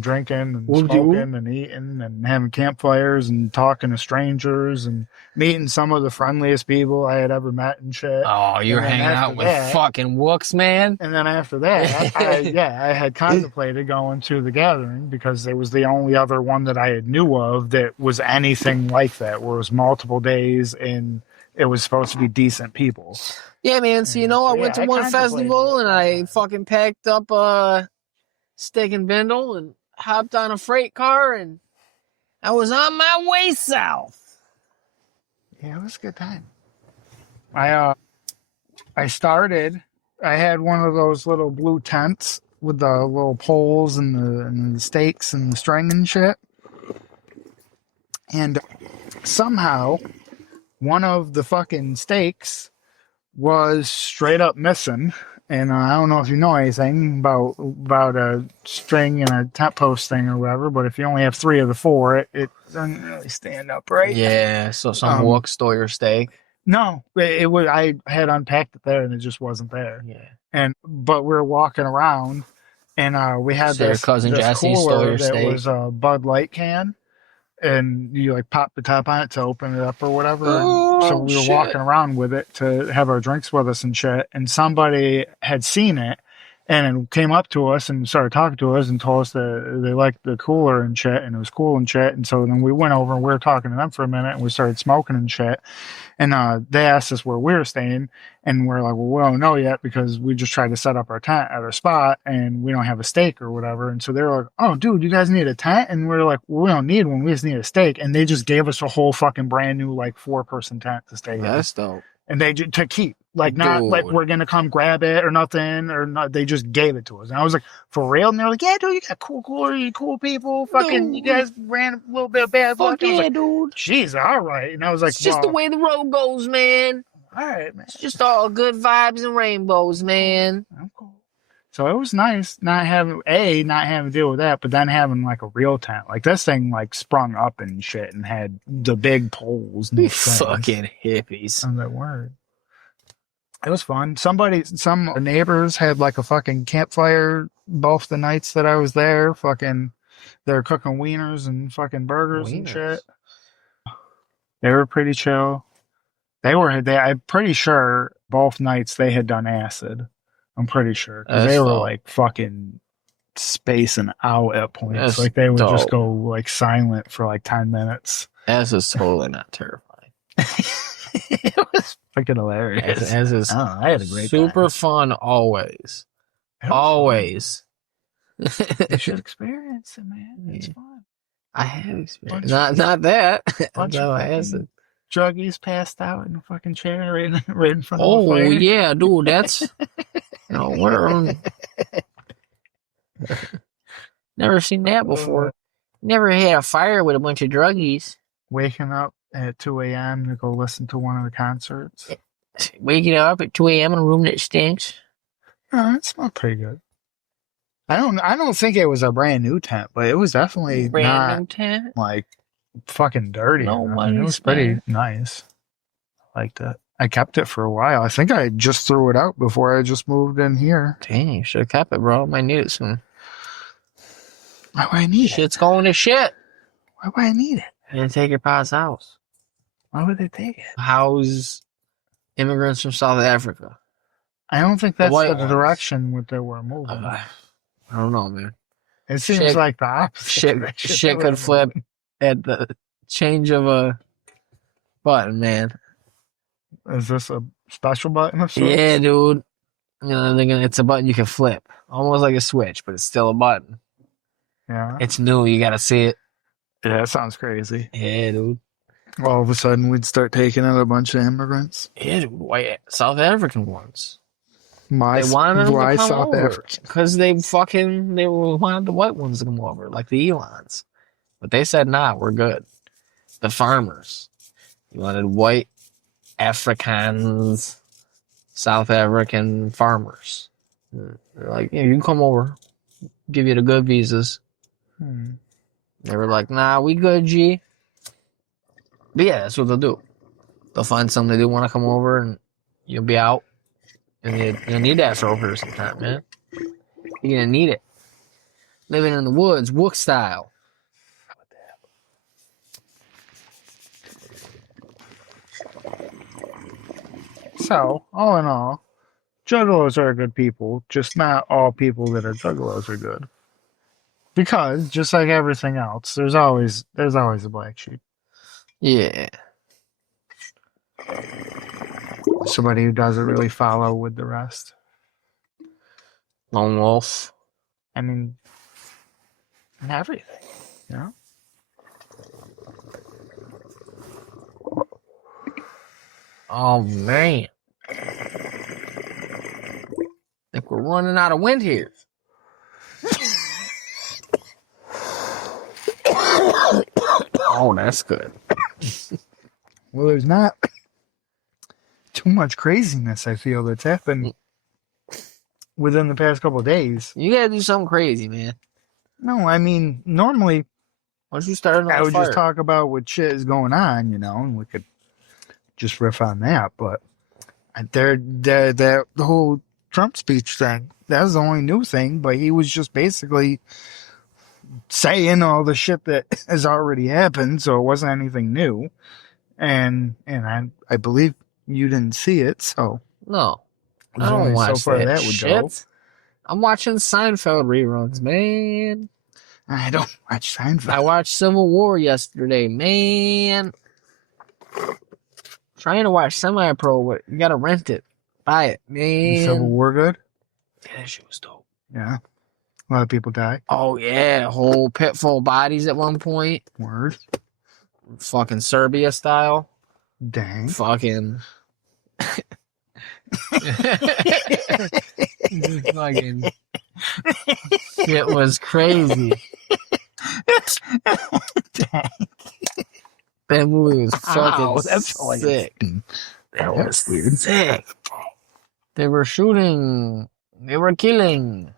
drinking and smoking and eating and having campfires and talking to strangers and meeting some of the friendliest people I had ever met and shit. Oh, you were hanging out with fucking wooks, man. And then after that, I had contemplated going to the gathering because it was the only other one that I had knew of that was anything like that, where it was multiple days and it was supposed to be decent people. Yeah, man. So, you know, I went to one festival and I fucking packed up a steak and bindle and hopped on a freight car and I was on my way south. Yeah, it was a good time. I had one of those little blue tents with the little poles and the stakes and the string and shit. And somehow one of the fucking stakes was straight up missing. And I don't know if you know anything about a string and a tent post thing or whatever, but if you only have 3 of the 4, it doesn't really stand up right. Yeah, so some wook stole your steak. No, it was. I had unpacked it there and it just wasn't there. Yeah. But we were walking around and we had so this, your cousin this Jesse cooler stole your that steak. was a Bud Light can. And you like pop the top on it to open it up or whatever. Oh, and so we were walking around with it to have our drinks with us and shit. And somebody had seen it And it came up to us and started talking to us and told us that they liked the cooler and shit, and it was cool and shit. And so then we went over and we were talking to them for a minute, and we started smoking and shit. And they asked us where we were staying, and we're like, well, we don't know yet because we just tried to set up our tent at our spot, and we don't have a stake or whatever. And so they were like, oh, dude, you guys need a tent? And we're like, well, we don't need one. We just need a stake. And they just gave us a whole fucking brand new, like, 4-person tent to stay in. That's dope. And they to keep, like, not Dude. like we're gonna come grab it or nothing, or not. They just gave it to us, and I was like, for real? And they're like, yeah, dude, you got cool cooler, you cool people, fucking, Dude. You guys ran a little bit of bad luck. Fuck yeah, like, dude. jeez, all right. And I was like, It's just the way the road goes, man. all right, man, It's just all good vibes and rainbows, man. I'm cool. So it was nice not having to deal with that, but then having like a real tent. Like this thing like sprung up and shit and had the big poles and You things. fucking hippies. I'm like, word. It was fun. Some neighbors had like a fucking campfire both the nights that I was there. Fucking, they're cooking wieners and fucking burgers and shit. They were pretty chill. I'm pretty sure both nights they had done acid. I'm pretty sure. Because they were like fucking spacing out at points. That's like they would dope. just go like silent for like 10 minutes. Acid's totally not terrifying. It was fucking hilarious. Acid is I had a great super time. fun always. It was Always. You should experience it, man. It's Yeah. fun. I have experience. Bunch Not that. bunch No of acid. Druggies passed out in a fucking chair right in front of the Oh fire. yeah, dude. That's no. What? Never seen that before. Never had a fire with a bunch of druggies. Waking up at 2 a.m. to go listen to one of the concerts. Waking up at 2 a.m. in a room that stinks. Oh, it smelled pretty good. I don't think it was a brand new tent, but it was definitely Brand new not tent. like fucking dirty. No or nothing. money It was pretty spent. nice. I liked it. I kept it for a while. I think I just threw it out before I just moved in here. Dang, you should have kept it, bro. Might need it soon. Why would I need it? Shit's going to shit. Why would I need it? And take your pa's house. Why would they take it? House immigrants from South Africa. I don't think that's white the ones. direction what they were moving. I don't know, man. It seems shit- like the opposite. Shit direction shit they could were flip moving. at the change of a button, man. Is this a special button of sorts? Yeah, dude. You know, I'm thinking it's a button you can flip. Almost like a switch, but it's still a button. Yeah. It's new. You got to see it. Yeah, that sounds crazy. Yeah, dude. All of a sudden, we'd start taking out a bunch of immigrants. Yeah, dude. White South African ones. Why They wanted them why to come South over Africa? because they wanted the white ones to come over, like the Elons. But they said, nah, we're good. The farmers. You wanted white Africans, South African farmers. They're like, yeah, you can come over. Give you the good visas. They were like, nah, we good, G. But yeah, that's what they'll do. They'll find somebody they want to come over and you'll be out. And you'll need that for over sometime, man. You're going to need it. Living in the woods, Wook style. So, all in all, juggalos are good people, just not all people that are juggalos are good. Because, just like everything else, there's always a black sheep. Yeah. Somebody who doesn't really follow with the rest. Lone wolf. I mean, and everything, you know? Oh, man. Think we're running out of wind here. Oh, that's good. Well, there's not too much craziness, I feel, that's happened within the past couple of days. You gotta do something crazy, man. No, I mean, normally Why don't you start another I would fire? just talk about what shit is going on, you know, and we could just riff on that. But the whole Trump speech thing, that was the only new thing, but he was just basically saying all the shit that has already happened, so it wasn't anything new. And I believe you didn't see it, so No. there's I don't only watch so far that that would shit. go. I'm watching Seinfeld reruns, man. I don't watch Seinfeld. I watched Civil War yesterday, man. Trying to watch Semi-Pro, but you gotta rent it. Buy it, man. Civil War good? Yeah, that shit was dope. Yeah. A lot of people die. Oh, yeah. A whole pit full of bodies at one point. Word. Fucking Serbia style. Dang. Fucking... fucking... Shit was crazy. Dang. That movie was fucking that's like sick. That was weird. Sick. They were shooting. They were killing.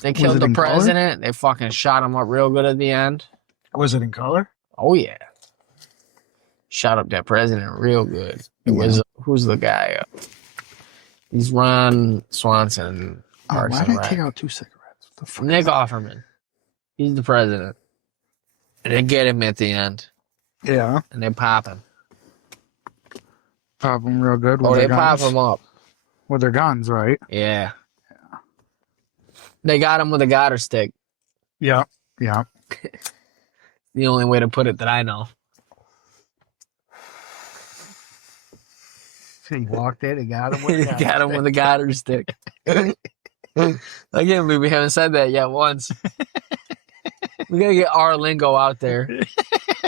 They killed the president. Color? They fucking shot him up real good at the end. Was it in color? Oh, yeah. Shot up that president real good. It was, who's the guy? He's Ron Swanson. Why did I take out 2 cigarettes? Nick Offerman. He's the president. And they get him at the end. Yeah. And they pop him. Pop him real good with their their guns. Pop him up. With their guns, right? Yeah. They got him with a Goddard stick. Yeah. Yeah. The only way to put it that I know. He walked in and got him with a Goddard got him with a Goddard stick. I can't believe we haven't said that yet once. We gotta get our lingo out there.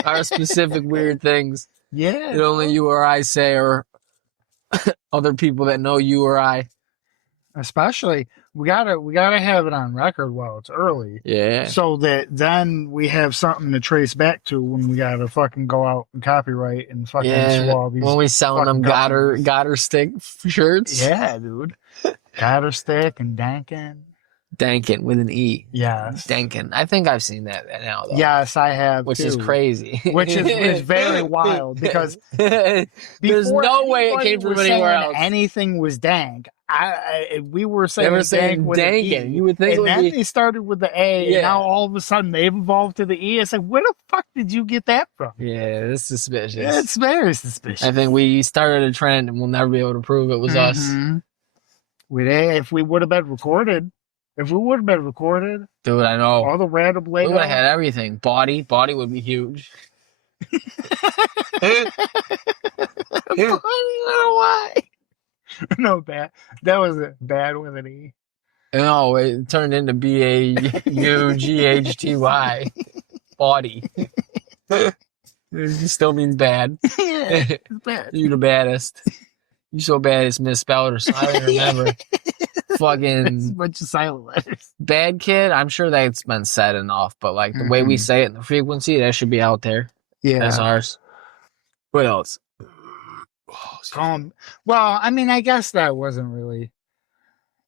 Our specific weird things. Yeah. That only you or I say, or other people that know you or I. Especially, we gotta have it on record while it's early. Yeah. So that then we have something to trace back to when we gotta fucking go out and copyright and fucking swab these. When we selling them Goddard stick shirts. Yeah, dude. Goddard stick and Dankin. Dankin with an E. Yes. Dankin. I think I've seen that now, though. Yes, I have. Which is crazy. Which is very wild because there's no way it came from anywhere else. Anything was dank. We were saying, they were saying Dankin. You would think and it would then be... they started with the A, and now all of a sudden they've evolved to the E. It's like, where the fuck did you get that from? Yeah, it's suspicious. It's very suspicious. I think we started a trend, and we'll never be able to prove it was us. If we would have been recorded. If we would have been recorded, dude, I know all the random Lego. We would have had everything. Body would be huge. I don't know why. No, bad. That was a bad with an E. No, it turned into BAUGHTY. Body. It still means bad. Yeah, it's bad. You the baddest. You so bad it's misspelled or silent. Remember. Fucking it's a bunch of silent letters. Bad kid, I'm sure that's been said enough, but like the way we say it in the frequency, that should be out there. Yeah. That's ours. What else? Well, I mean, I guess that wasn't really.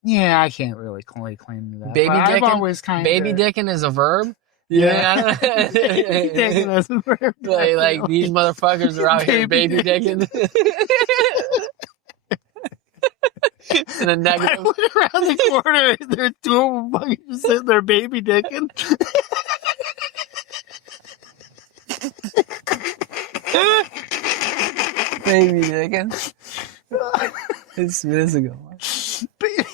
Yeah, I can't really claim that. Babydickin is a verb? Yeah. Babydickin is a verb. Like these motherfuckers are out here babydickin. In a negative. I went around the corner, there are 2 of them fucking just sitting there babydickin. Babydickin. It's ago.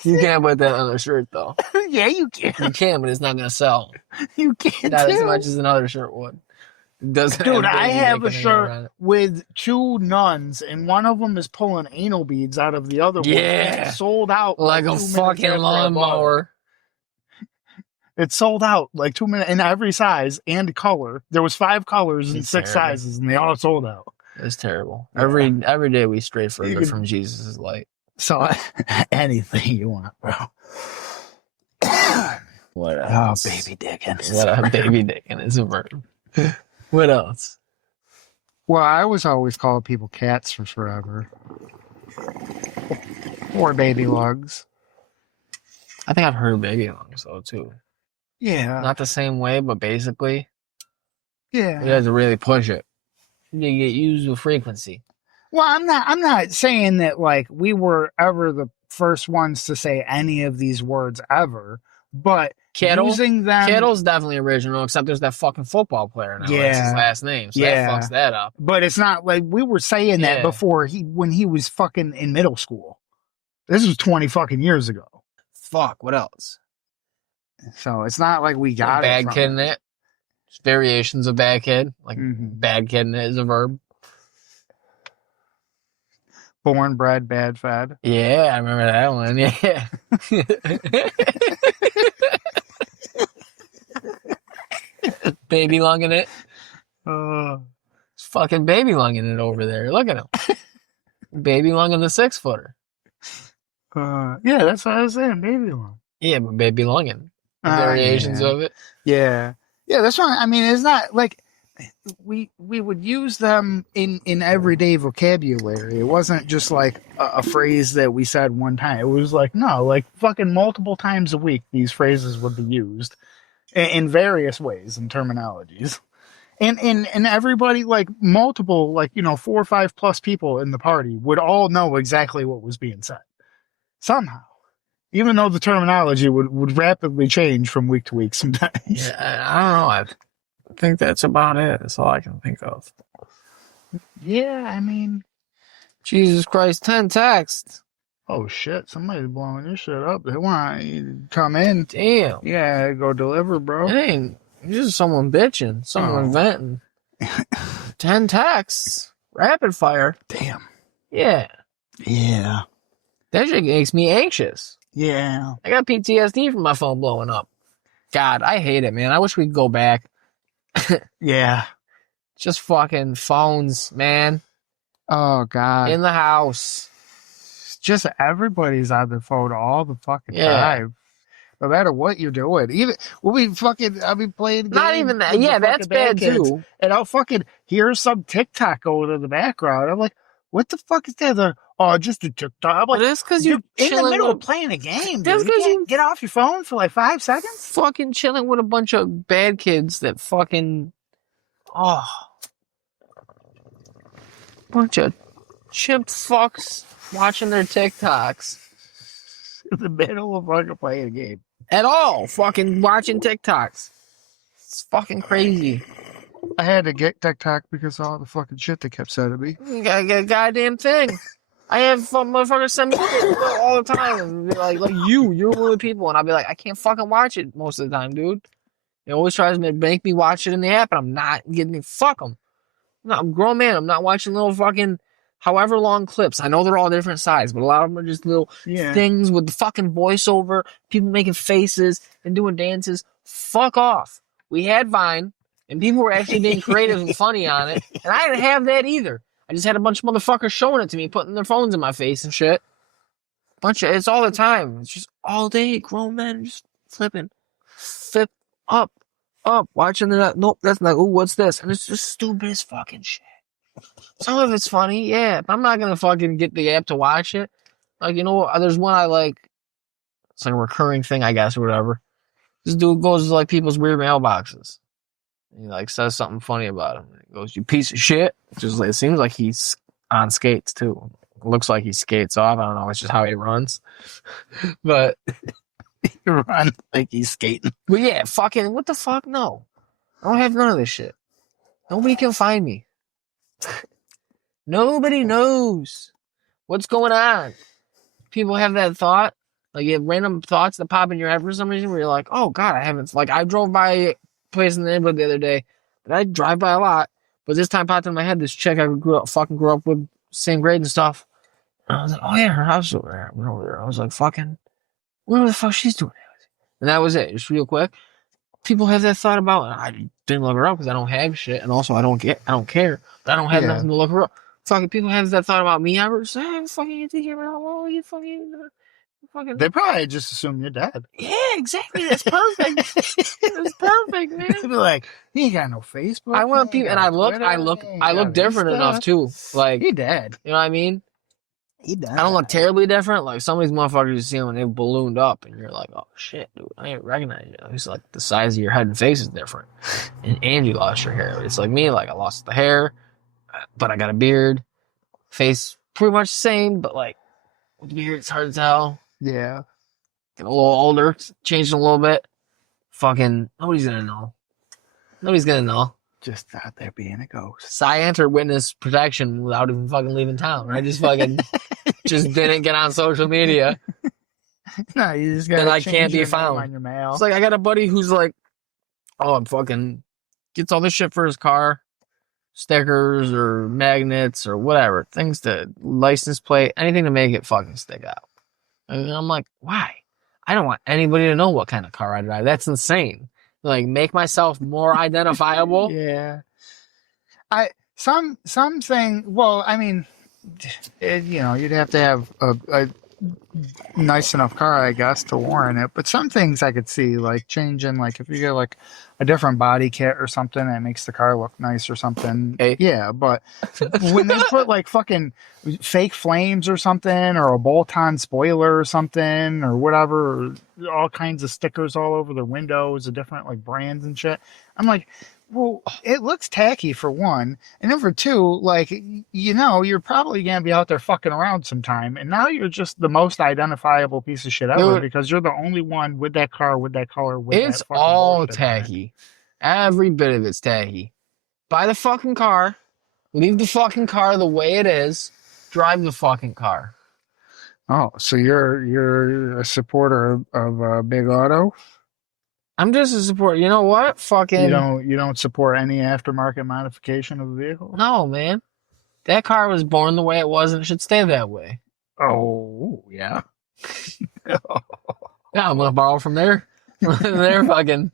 You can't put that on a shirt, though. Yeah, you can. You can, but it's not going to sell. You can't. Not as much as another shirt would. Dude, I have a shirt with 2 nuns, and one of them is pulling anal beads out of the other one. It's sold out like a fucking lawnmower. It's sold out like 2 minutes in every size and color. There was 5 colors and 6 sizes, and they all sold out. It's terrible. Yeah. Every day we stray further from Jesus' light. So anything you want, bro. What else? Oh, babydickin. What a babydickin is a verb. What else? Well, I was always calling people cats for forever. Or baby lugs. I think I've heard of baby lugs though too. Yeah. Not the same way, but basically. Yeah. You have to really push it. You get used with frequency. Well, I'm not saying that like we were ever the first ones to say any of these words ever, but using them. Kittle's definitely original, except there's that fucking football player now. That's his last name, so that fucks that up. But it's not like we were saying that before when he was fucking in middle school. This was 20 fucking years ago. Fuck, what else? So it's not like we got it Bad from kid in it. Just variations of bad kid. Like bad kid in it is a verb. Born, bred, bad, fed. Yeah, I remember that one. Yeah. Baby lunging it. It's fucking baby lunging it over there. Look at him. Baby lunging the 6-footer. Yeah, that's what I was saying. Baby lung. Yeah, but baby lunging. Variations of it. Yeah. Yeah, that's why. I mean, it's not like we would use them in everyday vocabulary. It wasn't just like a phrase that we said one time. It was like, no, like fucking multiple times a week, these phrases would be used in various ways and terminologies. And everybody, like multiple, like, 4 or 5 plus people in the party would all know exactly what was being said. Somehow. Even though the terminology would rapidly change from week to week sometimes. Yeah, I don't know. I think that's about it. That's all I can think of. Yeah, I mean... Jesus Christ, 10 texts. Oh shit, somebody's blowing this shit up. They want you to come in. Damn. Yeah, go deliver, bro. It ain't just someone bitching, someone venting. 10 texts. Rapid fire. Damn. Yeah. Yeah. That shit makes me anxious. Yeah. I got PTSD from my phone blowing up. God, I hate it, man. I wish we could go back. Yeah. Just fucking phones, man. Oh, God. In the house. Just everybody's on their phone all the fucking time. No matter what you're doing. Even I'll be playing games. Not even that. Yeah, that's bad too. And I'll fucking hear some TikTok going in the background. I'm like, what the fuck is that? They're, oh, just a TikTok. I'm like, that's because you're in the middle with, of playing a game. That's because you get off your phone for like 5 seconds. Fucking chilling with a bunch of bad kids that fucking bunch of chimp fucks watching their TikToks in the middle of fucking playing a game. At all, fucking watching TikToks. It's fucking crazy. I had to get TikTok because of all the fucking shit they kept sending me. You gotta get a goddamn thing. I have motherfuckers send me all the time and be like you're one of the people, and I'll be like, I can't fucking watch it most of the time, dude. It always tries to make me watch it in the app, and I'm not getting it. Fuck them. I'm a grown man. I'm not watching little fucking however long clips. I know they're all different size, but a lot of them are just little things with the fucking voiceover, people making faces and doing dances. Fuck off. We had Vine, and people were actually being creative and funny on it, and I didn't have that either. I just had a bunch of motherfuckers showing it to me, putting their phones in my face and shit. It's all the time. It's just all day, grown men just flipping. Flip up, watching nope, that's not, ooh, what's this? And it's just stupid as fucking shit. Some of it's funny, yeah, but I'm not gonna fucking get the app to watch it. Like, there's one I like, it's like a recurring thing, I guess, or whatever. This dude goes to like people's weird mailboxes. He like says something funny about him. He goes, "You piece of shit." Just like, it seems like he's on skates too. It looks like he skates off. I don't know. It's just how he runs. But he runs like he's skating. But yeah, fucking what the fuck? No, I don't have none of this shit. Nobody can find me. Nobody knows what's going on. People have that thought. Like, you have random thoughts that pop in your head for some reason where you're like, oh God, I haven't. Like, I drove by a place in the neighborhood the other day that I drive by a lot, but this time popped in my head this chick I grew up with, same grade and stuff. And I was like, oh yeah, her house is over there. I went over there. I was like, fucking, what the fuck she's doing? And that was it. Just real quick. People have that thought about, I didn't look her up because I don't have shit, and also I don't care, but I don't have nothing to look her up. Fucking people have that thought about me. I was like, fucking, you think about, you fucking. They probably just assume you're dead. Yeah, exactly. That's perfect. That's perfect, man. They'd be like, he ain't got no Facebook. I want people, and I look different enough too. Like, he dead. You know what I mean? He dead. I don't look terribly different. Like, some of these motherfuckers you see when they've ballooned up, and you're like, oh shit, dude, I ain't recognize you. It's like the size of your head and face is different, and you lost your hair. It's like me. Like, I lost the hair, but I got a beard. Face pretty much the same, but like with the beard, it's hard to tell. Yeah. Getting a little older, changed a little bit. Fucking, nobody's gonna know. Nobody's gonna know. Just out there being a ghost. So I entered witness protection without even fucking leaving town, right? Just fucking just didn't get on social media. No, you just gotta And I change can't be your name found. on your mail. It's like I got a buddy who's like, oh, I'm fucking gets all this shit for his car, stickers or magnets or whatever, things to license plate, anything to make it fucking stick out. And I'm like, why? I don't want anybody to know what kind of car I drive. That's insane. Like, make myself more identifiable. Yeah. Something. Well, I mean, you'd have to have a nice enough car, I guess, to warrant it. But some things I could see, like changing, like if you get like a different body kit or something that makes the car look nice or something. Hey. Yeah, but when they put like fucking fake flames or something, or a bolt-on spoiler or something, or whatever, or all kinds of stickers all over the windows of different like brands and shit, I'm like, well, it looks tacky for one, and then for two, like, you're probably gonna be out there fucking around sometime, and now you're just the most identifiable piece of shit ever, Dude, because you're the only one with that car, with that color, with it's that fucking all bullshit on it. tacky. Every bit of it's tacky. Buy the fucking car, leave the fucking car the way it is, drive the fucking car. Oh, so you're a supporter of Big Auto? I'm just a support. You know what? Fucking You don't support any aftermarket modification of the vehicle? no, man. That car was born the way it was, and it should stay that way. Oh, yeah. Yeah, I'm gonna borrow from there. They're fucking.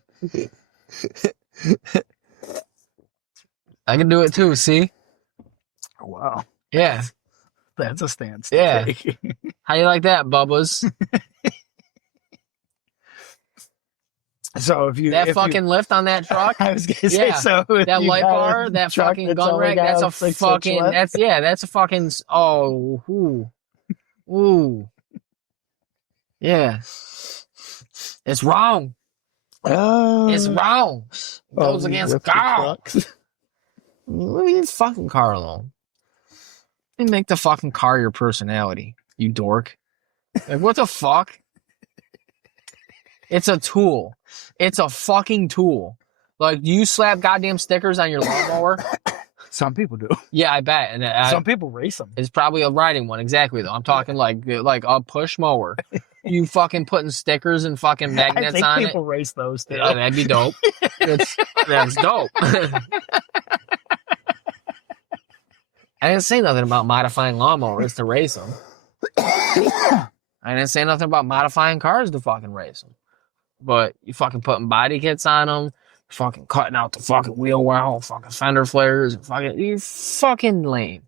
I can do it too. See? Wow, Yeah. that's a stance. Yeah. Take. How you like that, Bubba's? So if you lift on that truck, I was gonna say, Yeah. so if that you light got bar, a that truck fucking that's gun only rack, got that's a 6-inch fucking, left, that's a fucking, oh, ooh, yeah. It's wrong. It's wrong. It goes against God. Leave your fucking car alone. You make the fucking car your personality, you dork. Like, what the fuck? It's a tool. It's a fucking tool. Like, do you slap goddamn stickers on your lawnmower? Some people do. Yeah, I bet. And Some people race them. it's probably a riding one, exactly, though. I'm talking like a push mower. You fucking putting stickers and fucking I magnets think on people race those too. Yeah, that'd be dope. That's dope. I didn't say nothing about modifying lawnmowers to race them. I didn't say nothing about modifying cars to fucking race them. But you fucking putting body kits on them, fucking cutting out the fucking wheel well, fucking fender flares, and fucking, you're fucking lame.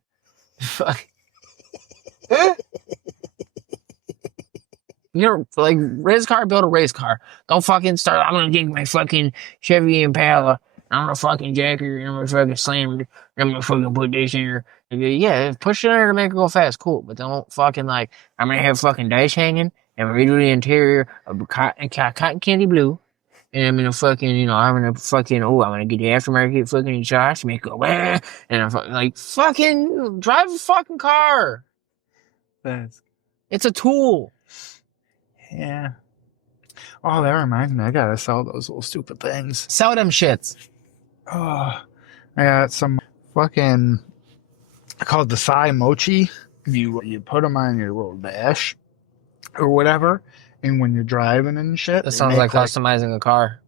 You're like, race car, build a race car. Don't fucking start, I'm gonna get my fucking Chevy Impala, I'm gonna fucking jack her, I'm gonna fucking slam her, I'm gonna fucking put this in here. Yeah, push it in there to make it go fast, cool. But don't fucking like, I'm gonna have fucking dice hanging and redo the interior of cotton candy blue. And I'm gonna fucking, I'm gonna fucking, I'm gonna get the aftermarket fucking exhaust, make it go, and I'm like, fucking, drive a fucking car. It's a tool. Yeah. Oh, that reminds me. I gotta sell those little stupid things. Sell them shits. Oh, I got some fucking called the Sai Mochi. You put them on your little dash or whatever, and when you're driving and shit, That sounds like customizing a car.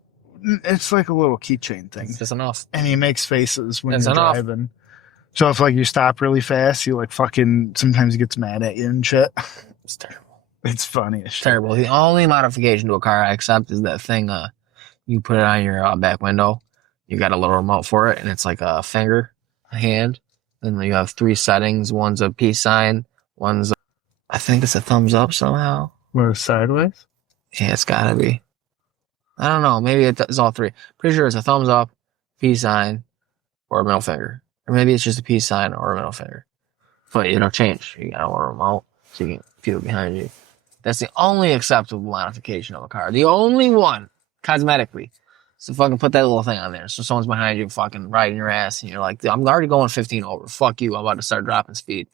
it's like a little keychain thing. It's just enough. And he makes faces when That's you're enough. driving. So if like you stop really fast, you like fucking sometimes he gets mad at you and shit. It's terrible. It's funny as It's shit. terrible. The only modification to a car I accept is that thing, you put it on your back window. You got a little remote for it, and it's like a finger, a hand. Then you have 3 settings. One's a peace sign. One's, I think it's a thumbs up somehow. What, sideways? Yeah, it's gotta be. I don't know. Maybe it's all 3. Pretty sure it's a thumbs up, peace sign, or a middle finger. Or maybe it's just a peace sign or a middle finger. But it'll change. You got a little remote so you can feel behind you. That's the only acceptable modification of a car. The only one, cosmetically. So fucking put that little thing on there. So someone's behind you fucking riding your ass and you're like, I'm already going 15 over. Fuck you. I'm about to start dropping speed.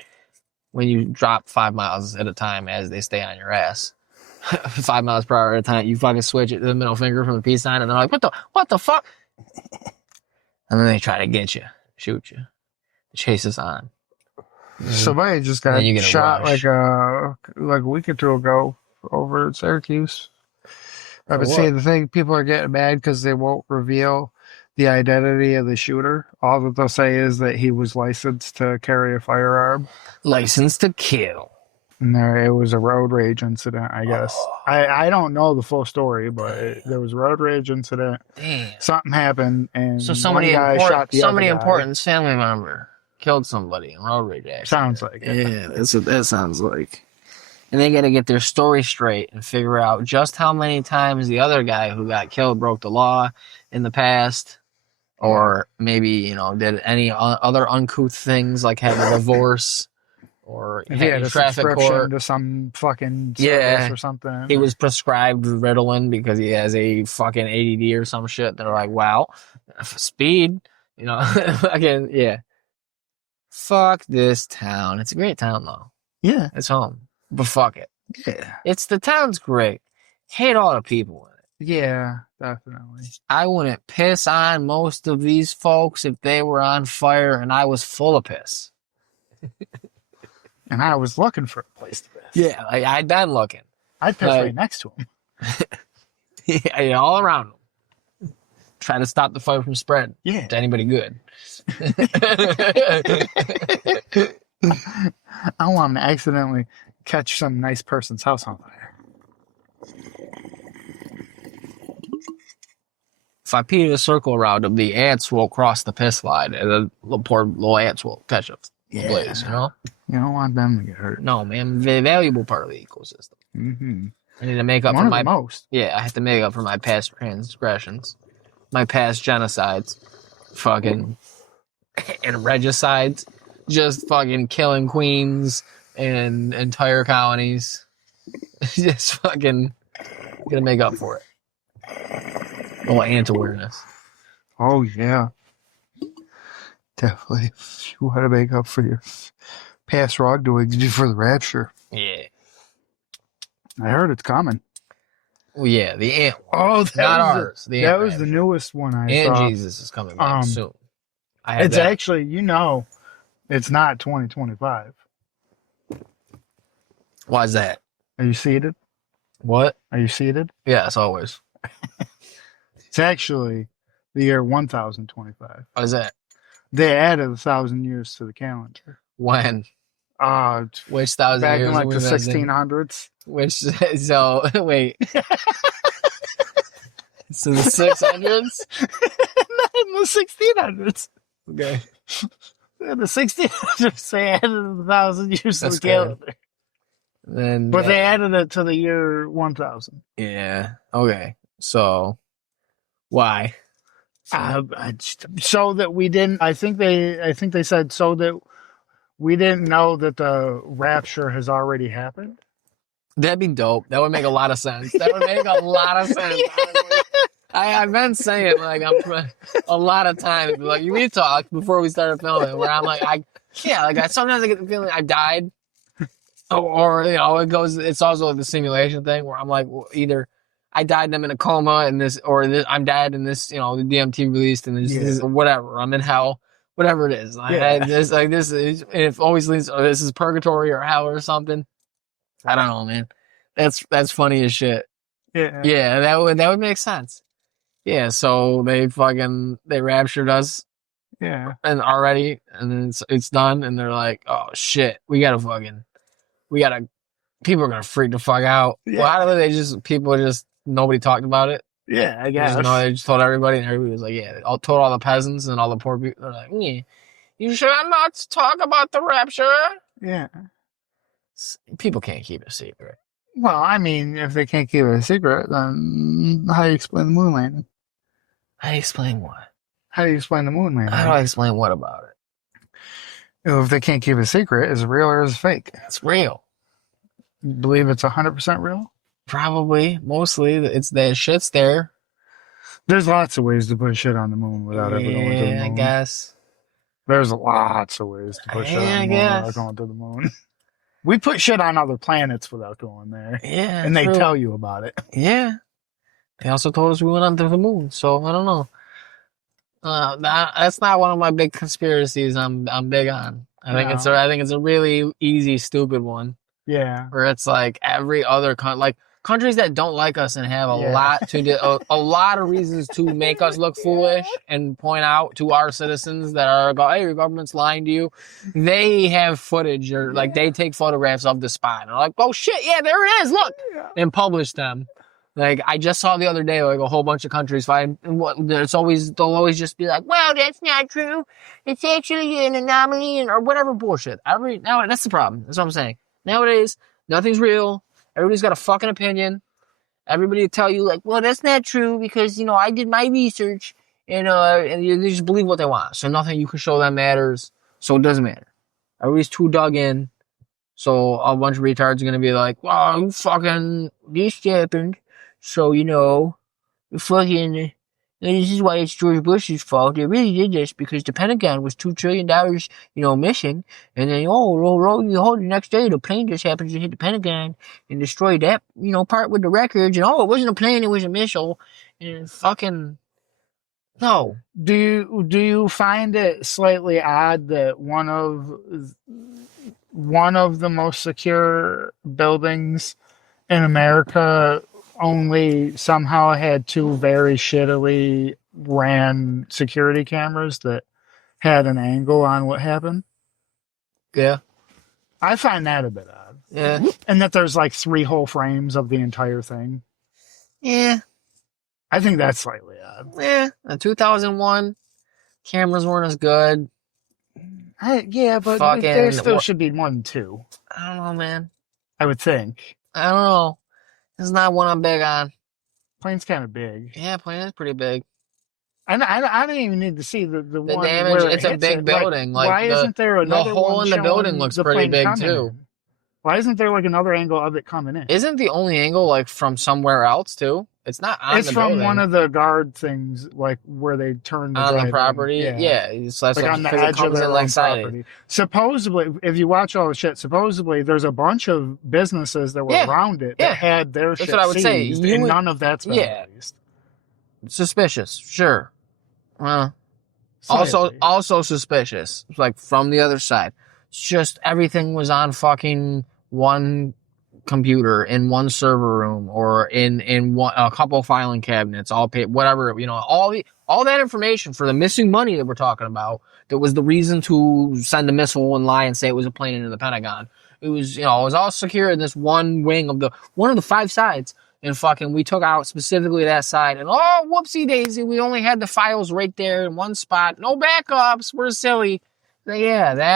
When you drop 5 miles at a time as they stay on your ass. 5 miles per hour at a time, you fucking switch it to the middle finger from the peace sign and they're like, what the fuck? And then they try to get you, shoot you. The chase is on. Somebody just And got then you get a shot rush. like a week or two ago over at Syracuse. I've been For seeing what? the thing. People are getting mad because they won't reveal the identity of the shooter. All that they'll say is that he was licensed to carry a firearm. License to kill. And it was a road rage incident, I guess. Oh. I don't know the full story, but there was a road rage incident. Damn. Something happened, and So one somebody guy shot the other guy. important's family member killed somebody in road rage accident. Sounds like it. Yeah, that's what that sounds like. And they got to get their story straight and figure out just how many times the other guy who got killed broke the law in the past, or maybe did any other uncouth things like had a divorce. Or If he had a traffic subscription court. to some fucking service Yeah. or something. He was prescribed Ritalin because he has a fucking ADD or some shit. They're like, wow, speed, again, yeah. Fuck this town. It's a great town though. Yeah. It's home, but fuck it. Yeah. The town's great. Hate all the people in it. Yeah, definitely. I wouldn't piss on most of these folks if they were on fire and I was full of piss. And I was looking for a place to piss. Yeah, like I'd been looking. I'd piss right next to him. Yeah, all around them. Try to stop the fire from spreading Yeah. to anybody good. I want to accidentally catch some nice person's house on fire. If I pee a circle around them, the ants will cross the piss line, and the poor little ants will catch a blaze, You don't want them to get hurt. No, man, valuable part of the ecosystem. Mm-hmm. I need to make up One for of my the most. Yeah, I have to make up for my past transgressions, my past genocides, fucking and regicides, just fucking killing queens and entire colonies. Just fucking gonna make up for it. Little ant awareness. Oh, yeah. Definitely. You want to make up for your past wrongdoings before the rapture. Yeah. I heard it's coming. Well, yeah, the ant. Oh, Not ours. That was the newest one I Ant saw. Jesus is coming back soon. It's actually, it's not 2025. Why is that? Are you seated? What? Are you seated? Yes, always. It's actually the year 1025. What is that? They added 1,000 years to the calendar. When? Back Which 1,000 years? in like are the we missing? 1600s. Which, so, wait. So the 600s? Not in the 1600s. Okay. In the 1600s, they added 1,000 years to That's the good. calendar. Then, But they added it to the year 1000. yeah. Okay. So, why? So that we didn't. I think they said so that we didn't know that the rapture has already happened. That'd be dope. That would make a lot of sense. That would make a lot of sense. I've been saying a lot of times, like we talked before we started filming, where I'm like, sometimes I get the feeling I died, or it's also like the simulation thing where I'm like, well, either I died and I'm in a coma and I'm dead and this, the DMT released and this whatever, I'm in hell, whatever it is. It always leads, this is purgatory or hell or something. I don't know, man. That's funny as shit. Yeah. Yeah, that would make sense. Yeah, so they raptured us. Yeah. And already, and then it's done, and they're like, oh shit, people are gonna freak the fuck out. Yeah. Well, how do nobody talked about it? Yeah, I guess. They just told everybody, and everybody was like, yeah, they told all the peasants and all the poor people. They're like, yeah, you should not talk about the rapture. Yeah. People can't keep it a secret. Well, I mean, if they can't keep it a secret, then how do you explain the moon landing? How do you explain what? How do you explain the moon landing? How do I explain what about it? If they can't keep it a secret, is it real or is it fake? It's real. You believe it's 100% real? Probably. Mostly. It's that shit's there. There's lots of ways to put shit on the moon without ever going to the moon. I guess. There's lots of ways to put shit on the moon without going to the moon. We put shit on other planets without going there. Yeah. And they tell you about it. Yeah. They also told us we went onto the moon, so I don't know. That's not one of my big conspiracies I'm big on. I think it's a really easy, stupid one. Yeah. Where it's like every other countries that don't like us and have a lot to do, a lot of reasons to make us look foolish and point out to our citizens that are hey, your government's lying to you. They have footage or like they take photographs of the spot and they're like, oh shit, yeah, there it is, look, and publish them. Like I just saw the other day, like a whole bunch of countries find they'll always just be like, well, that's not true. It's actually an anomaly or whatever bullshit. Now that's the problem. That's what I'm saying. Nowadays, nothing's real. Everybody's got a fucking opinion. Everybody will tell you like, well, that's not true because, you know, I did my research and they just believe what they want. So nothing you can show them matters. So it doesn't matter. Everybody's too dug in. So a bunch of retards are going to be like, well, fucking this happened. So, you know, fucking, this is why it's George Bush's fault. They really did this because the Pentagon was $2 trillion, you know, missing. And then, the next day, the plane just happens to hit the Pentagon and destroy that, you know, part with the records. And, it wasn't a plane, it was a missile. And fucking, no. Do you find it slightly odd that one of the most secure buildings in America only somehow had two very shittily ran security cameras that had an angle on what happened? Yeah. I find that a bit odd. Yeah. And that there's like 3 whole frames of the entire thing. Yeah. I think that's slightly odd. Yeah. In 2001, cameras weren't as good. But there still should be more than 2. I don't know, man. I would think. I don't know. This is not one I'm big on. Plane's kind of big. Yeah, plane is pretty big. I don't even need to see the one damage. where It's a big building. Like why isn't there another the hole one in the building looks pretty big too. In? Why isn't there like another angle of it coming in? Isn't the only angle like from somewhere else too? It's not on it's the from building. One of the guard things, like where they turn on the property. Yeah, so like on the edge of their own property. Supposedly, if you watch all the shit, supposedly there's a bunch of businesses that were around it that had their shit what I would seized, say. And none of that's been released. Suspicious, sure. Also suspicious. Like from the other side, it's just everything was on fucking one computer in one server room or in a couple filing cabinets, all paid, whatever, you know, all that information for the missing money that we're talking about. That was the reason to send a missile and lie and say it was a plane into the Pentagon. It was, you know, it was all secure in this one wing of one of the 5 sides. And fucking, we took out specifically that side. And whoopsie daisy, we only had the files right there in one spot. No backups. We're silly. Yeah, they're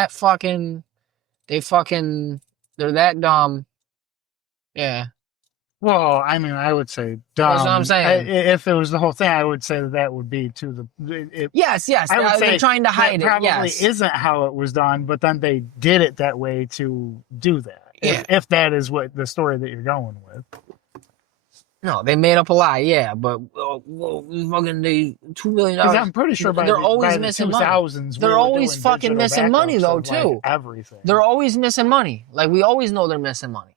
that dumb. Yeah. Well, I mean, I would say dumb. That's what I'm saying. If it was the whole thing, I would say that would be to the... Yes. I would say they're trying to hide it. Probably isn't how it was done, but then they did it that way to do that. Yeah. If that is what the story that you're going with. No, they made up a lie, yeah, but fucking $2 million. Because I'm pretty sure they're always missing money. They're always fucking missing money though too. Like everything. They're always missing money. Like we always know they're missing money.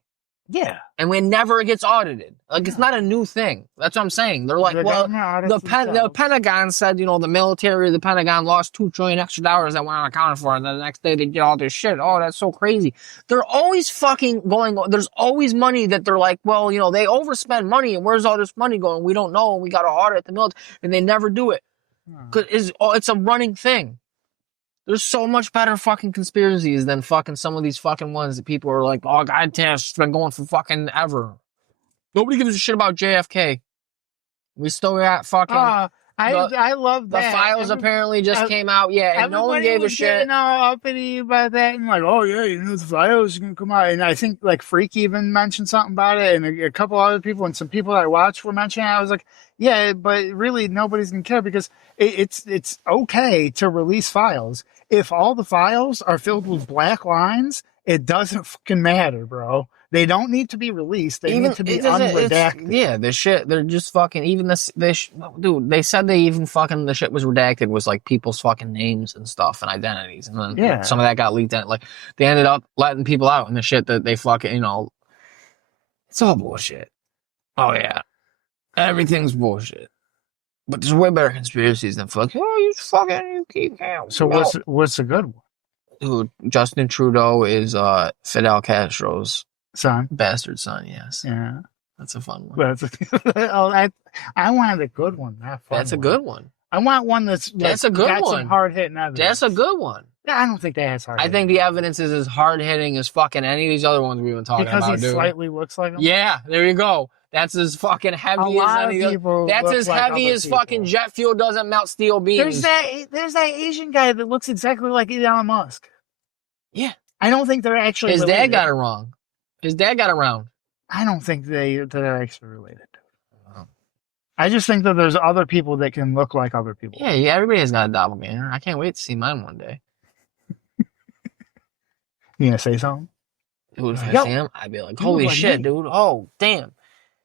Yeah. And it never gets audited. Like it's not a new thing. That's what I'm saying. They're like, the Pentagon said, you know, the military, the Pentagon lost $2 trillion extra dollars that went unaccounted for, and then the next day they did all this shit. Oh, that's so crazy. They're always fucking going. There's always money that they're like, well, you know, they overspend money, and where's all this money going? We don't know, and we got to audit the military, and they never do it because it's a running thing. There's so much better fucking conspiracies than fucking some of these fucking ones that people are like, oh, God, it's been going for fucking ever. Nobody gives a shit about JFK. We still got fucking... I love that. The files apparently just came out, and no one gave a shit. All uppity about that, and like, oh yeah, you know, the files are gonna come out, and I think like Freak even mentioned something about it, and a couple other people, and some people that I watched were mentioning it. I was like, yeah, but really nobody's gonna care because it's okay to release files. If all the files are filled with black lines, it doesn't fucking matter, bro. They don't need to be released. They need to be unredacted. Yeah, the shit, they're just fucking, even dude, they said they even fucking, the shit was redacted was like people's fucking names and stuff and identities. And then some of that got leaked out. Like, they ended up letting people out and the shit that they fucking, you know, it's all bullshit. Oh, yeah. Everything's bullshit. But there's way better conspiracies than you keep counting. So what's a good one? Dude, Justin Trudeau is Fidel Castro's Son. bastard son. Yes, Yeah. that's a fun one. But I wanted a good one, not fun. That's a good one. I want one that's a good got one. some hard hitting evidence. That's a good one. I don't think that has hard. I think the evidence is as hard hitting as fucking any of these other ones we've been talking because about. he dude. Slightly looks like him. Yeah, there you go. That's as fucking heavy as any other. That's as heavy as fucking jet fuel doesn't melt steel beams. There's that Asian guy that looks exactly like Elon Musk. Yeah. I don't think they're actually His related. dad got it wrong. His dad got it wrong. I don't think they're actually related. I just think that there's other people that can look like other people. Yeah, everybody has got a doppelganger. I can't wait to see mine one day. You gonna say something? Dude, if I see him, I'd be like, holy shit, dude. Oh, damn.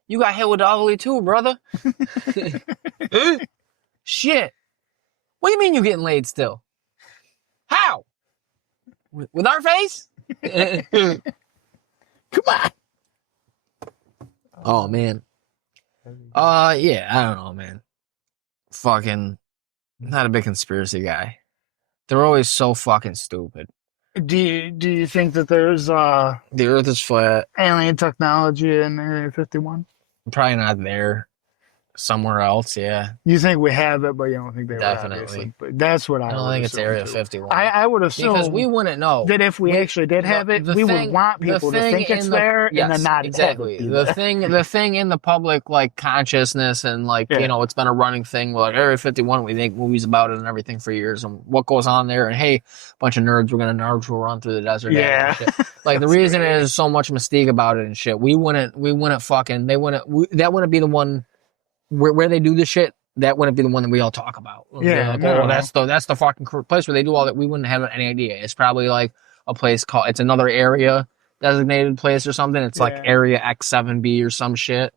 You got hit with the ugly too, brother. Shit. What do you mean you getting laid still? How? With our face? Come on. Oh, man. Yeah, I don't know, man. Fucking, not a big conspiracy guy. They're always so fucking stupid. Do you think that there's the Earth is flat? Alien technology in Area 51? Probably not there. Somewhere else, yeah. You think we have it, but you don't think they definitely. Were, obviously. But that's what I don't think it's Area 51. I would assume because we wouldn't know that if we actually did have it, we would want people to think it's there and then not exactly. The thing in the public like consciousness and like you know it's been a running thing. Like Area 51, we make movies about it and everything for years and what goes on there. And hey, bunch of nerds, we're gonna Naruto run through the desert. Yeah, like the reason there's so much mystique about it and shit. We wouldn't fucking that wouldn't be the one. Where they do this shit, that wouldn't be the one that we all talk about. Yeah, like, no. that's the fucking place where they do all that. We wouldn't have any idea. It's probably like a place called, it's another area designated place or something. It's like Area X7B or some shit.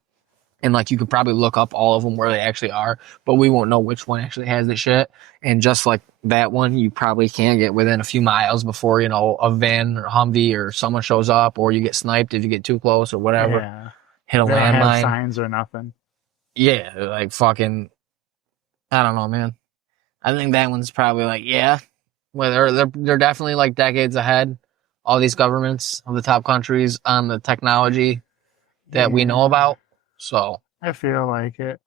And like you could probably look up all of them where they actually are, but we won't know which one actually has the shit. And just like that one, you probably can't get within a few miles before, you know, a van or Humvee or someone shows up, or you get sniped if you get too close or whatever. Yeah. Hit a landmine. Signs or nothing. Yeah, like fucking, I don't know, man. I think that one's probably like, well, they're definitely like decades ahead. All these governments of the top countries on the technology that we know about. So I feel like it.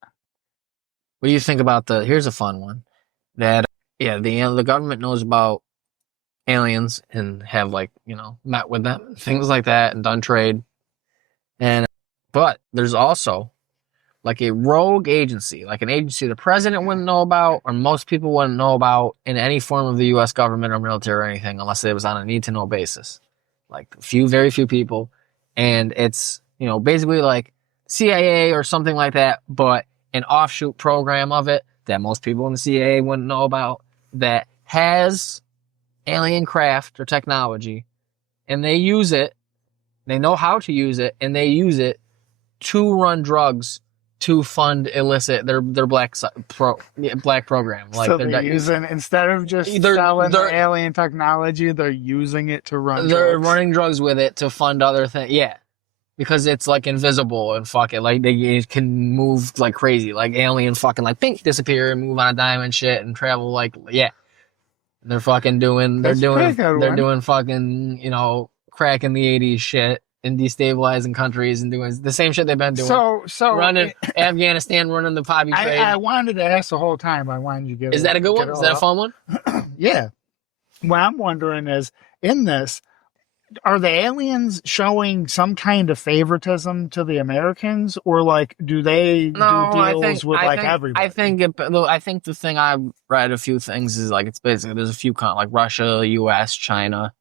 What do you think about here's a fun one that, the government knows about aliens and have like, you know, met with them, things like that and done trade. But there's also like a rogue agency, like an agency the president wouldn't know about or most people wouldn't know about in any form of the U.S. government or military or anything unless it was on a need-to-know basis. Like very few people. And it's, you know, basically like CIA or something like that, but an offshoot program of it that most people in the CIA wouldn't know about that has alien craft or technology, and they use it, they know how to use it, and they use it to run drugs to fund illicit their black program. Like so they're using, instead of just selling the alien technology, they're using it to run. They're drugs. running drugs with it to fund other things. Yeah, because it's like invisible and fucking like they can move like crazy, like alien fucking like pink disappear and move on a dime and shit and travel like They're fucking doing. They're doing fucking, you know, crack in the 80s shit and destabilizing countries and doing the same shit they've been doing. So running Afghanistan, running the poppy trade. I wanted to ask the whole time. I wanted you to give. Is that a good one? Is that a fun one? Yeah. What I'm wondering is, in this, are the aliens showing some kind of favoritism to the Americans, or like do they do deals with everybody? I think the thing I've read a few things is like it's basically there's a few like Russia, U.S., China.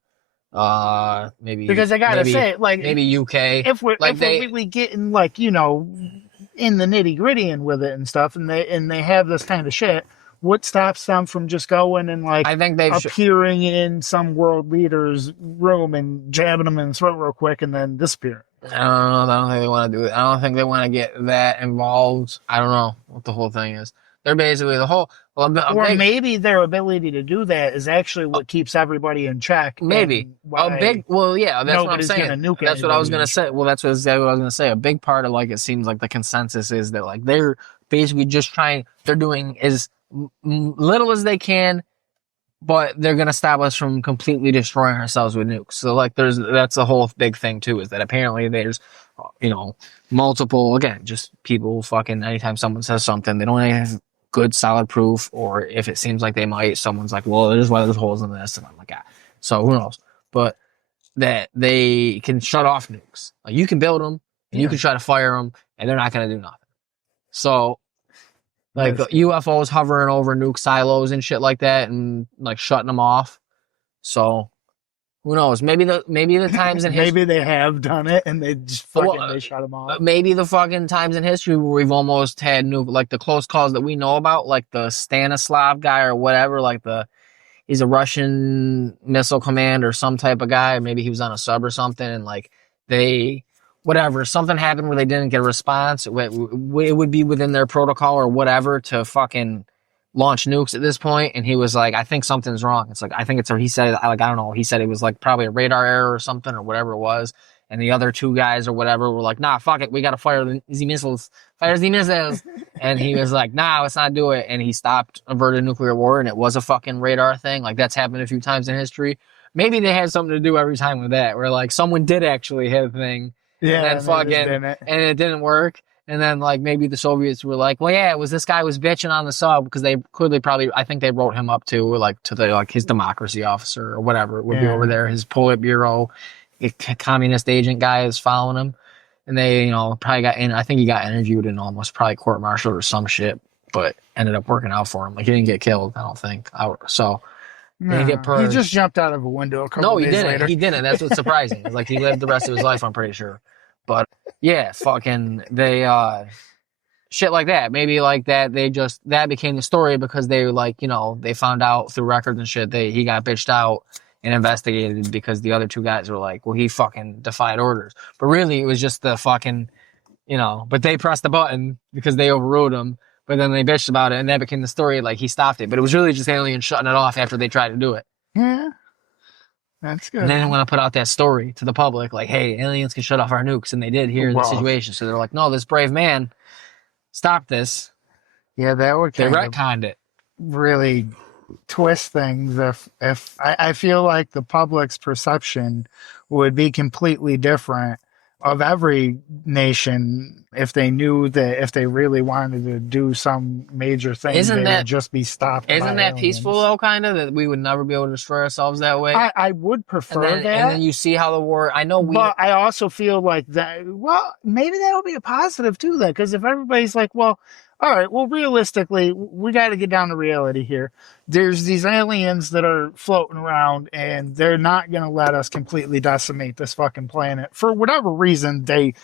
Maybe because I gotta say, like maybe UK. If we're really getting like, you know, in the nitty gritty and with it and stuff, and they have this kind of shit, what stops them from just going and like I think they've appearing in some world leader's room and jabbing them in the throat real quick and then disappearing? I don't know. I don't think they want to do it. I don't think they want to get that involved. I don't know what the whole thing is. They're basically the whole. Maybe their ability to do that is actually what keeps everybody in check. Maybe that's what I'm saying. That's what I was gonna say. Well, that's exactly what I was gonna say. A big part of like it seems like the consensus is that like they're basically just trying. They're doing as little as they can but they're gonna stop us from completely destroying ourselves with nukes. So like, that's a whole big thing too, is that apparently there's, multiple, again, just people fucking, anytime someone says something, they don't have good solid proof, or if it seems like they might, someone's like, well, there's holes in this, and I'm like, ah. So who knows? But that they can shut off nukes. Like, you can build them, and you can try to fire them, and they're not gonna do nothing. So, like, UFOs hovering over nuke silos and shit like that, and like shutting them off. So, who knows? Maybe the times in history, maybe they have done it and they just they shut them off. Maybe the fucking times in history where we've almost had like the close calls that we know about, like the Stanislav guy or whatever, like he's a Russian missile command or some type of guy. Maybe he was on a sub or something, and like something happened where they didn't get a response. It would be within their protocol or whatever to fucking launch nukes at this point. And he was like, I think something's wrong. It's like, I think he said, like, I don't know. He said it was like probably a radar error or something or whatever it was. And the other two guys or whatever were like, nah, fuck it. We got to fire the missiles. Fire the missiles. And he was like, nah, let's not do it. And he stopped averted nuclear war. And it was a fucking radar thing. Like, that's happened a few times in history. Maybe they had something to do every time with that, where like someone did actually hit a thing. Yeah. And then and it didn't work. And then like maybe the Soviets were like, well, yeah, it was this guy was bitching on the sub, because they clearly probably, I think they wrote him up to his democracy officer or whatever would be over there, his Politburo communist agent guy is following him. And they, probably I think he got interviewed and almost probably court-martialed or some shit, but ended up working out for him. Like, he didn't get killed, I don't think. So he didn't get purged. He just jumped out of a window a couple days later. He didn't. That's what's surprising. It's like he lived the rest of his life, I'm pretty sure. But yeah, fucking they shit like that. Maybe like that that became the story because they like, they found out through records and shit he got bitched out and investigated because the other two guys were like, well, he fucking defied orders. But really it was just the fucking, but they pressed the button because they overrode him, but then they bitched about it and that became the story, like he stopped it. But it was really just aliens shutting it off after they tried to do it. Yeah. That's good. And then they want to put out that story to the public, like, hey, aliens can shut off our nukes, and they did here in the situation. So they're like, no, this brave man stopped this. Yeah, that would they retconned it. Really twist things if I feel like the public's perception would be completely different of every nation if they knew that if they really wanted to do some major thing, would just be stopped. Isn't that peaceful though, kind of, that we would never be able to destroy ourselves that way? I would prefer that. And then you see how the war, but I also feel like that, well, maybe that'll be a positive too, then, because if everybody's like, well, all right, well, realistically, we got to get down to reality here. There's these aliens that are floating around, and they're not going to let us completely decimate this fucking planet. For whatever reason, they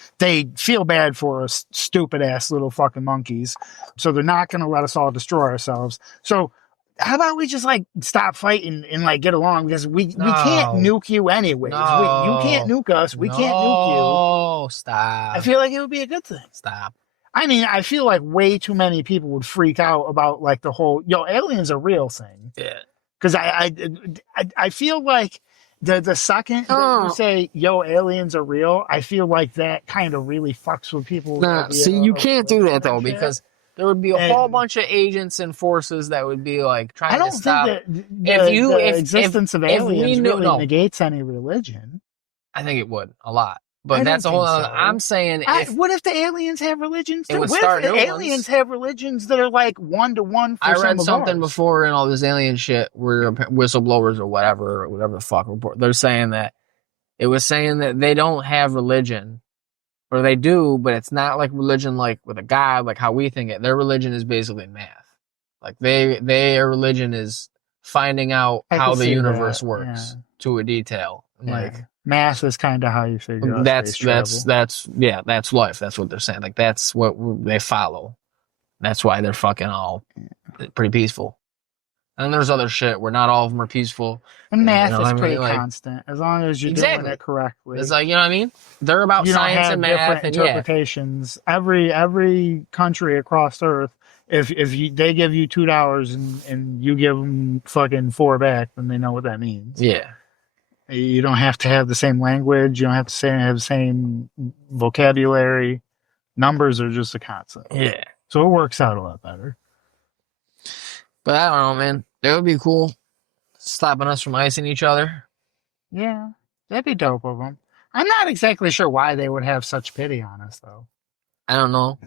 feel bad for us stupid-ass little fucking monkeys. So they're not going to let us all destroy ourselves. So how about we just, like, stop fighting and, like, get along? Because we can't nuke you anyways. You can't nuke us. We can't nuke you. Oh, stop. I feel like it would be a good thing. Stop. I mean, I feel like way too many people would freak out about like the whole aliens are real thing. Yeah. Because I feel like the second that you say aliens are real, I feel like that kind of really fucks with people. See, you can't do that though, because there would be a whole bunch of agents and forces that would be like trying to stop. I don't think that the existence of aliens really negates any religion. I think it would a lot. But that's a whole other. I'm saying, what if the aliens have religions too? What if the aliens have religions that are like 1-to-1? I read something before in all this alien shit where whistleblowers or whatever the fuck report. They're saying that it was saying that they don't have religion, or they do, but it's not like religion, like with a god, like how we think it. Their religion is basically math. Like their religion is finding out how the universe works to a detail. Like. Math is kind of how you figure out that's life. That's what they're saying. Like that's what they follow. That's why they're fucking all pretty peaceful. And there's other shit where not all of them are peaceful. And math is pretty constant as long as you're doing it correctly. It's like, you know what I mean? They're about science and math and interpretations. Every country across Earth, if they give you $2 and you give them fucking $4 back, then they know what that means. Yeah. You don't have to have the same language. You don't have to have the same vocabulary. Numbers are just a constant. Yeah. So it works out a lot better. But I don't know, man. That would be cool. Stopping us from icing each other. Yeah, that'd be dope of them. I'm not exactly sure why they would have such pity on us, though. I don't know.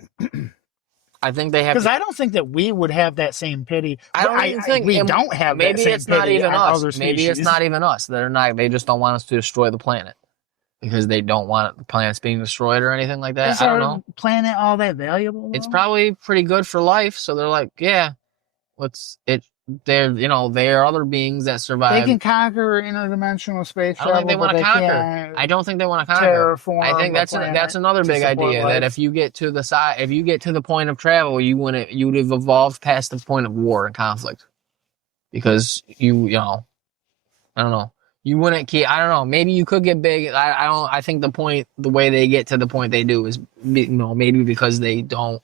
I think they have because I don't think that we would have that same pity. I don't even think we don't have. Maybe that same it's not pity even on us. Other Maybe it's not even us. They're not. They just don't want us to destroy the planet because they don't want the planets being destroyed or anything like that. Is I don't our know. planet all that valuable? It's though? probably pretty good for life. So they're like, yeah, let's it. They're they are other beings that survive. They can conquer interdimensional space I don't travel. think they want to conquer. I don't think they want to conquer. I think that's another big idea that if you get to the side, if you get to the point of travel, you would have evolved past the point of war and conflict, because you know, I don't know, you wouldn't keep. I don't know. Maybe you could get big. I don't. I think the way they get to the point they do is maybe because they don't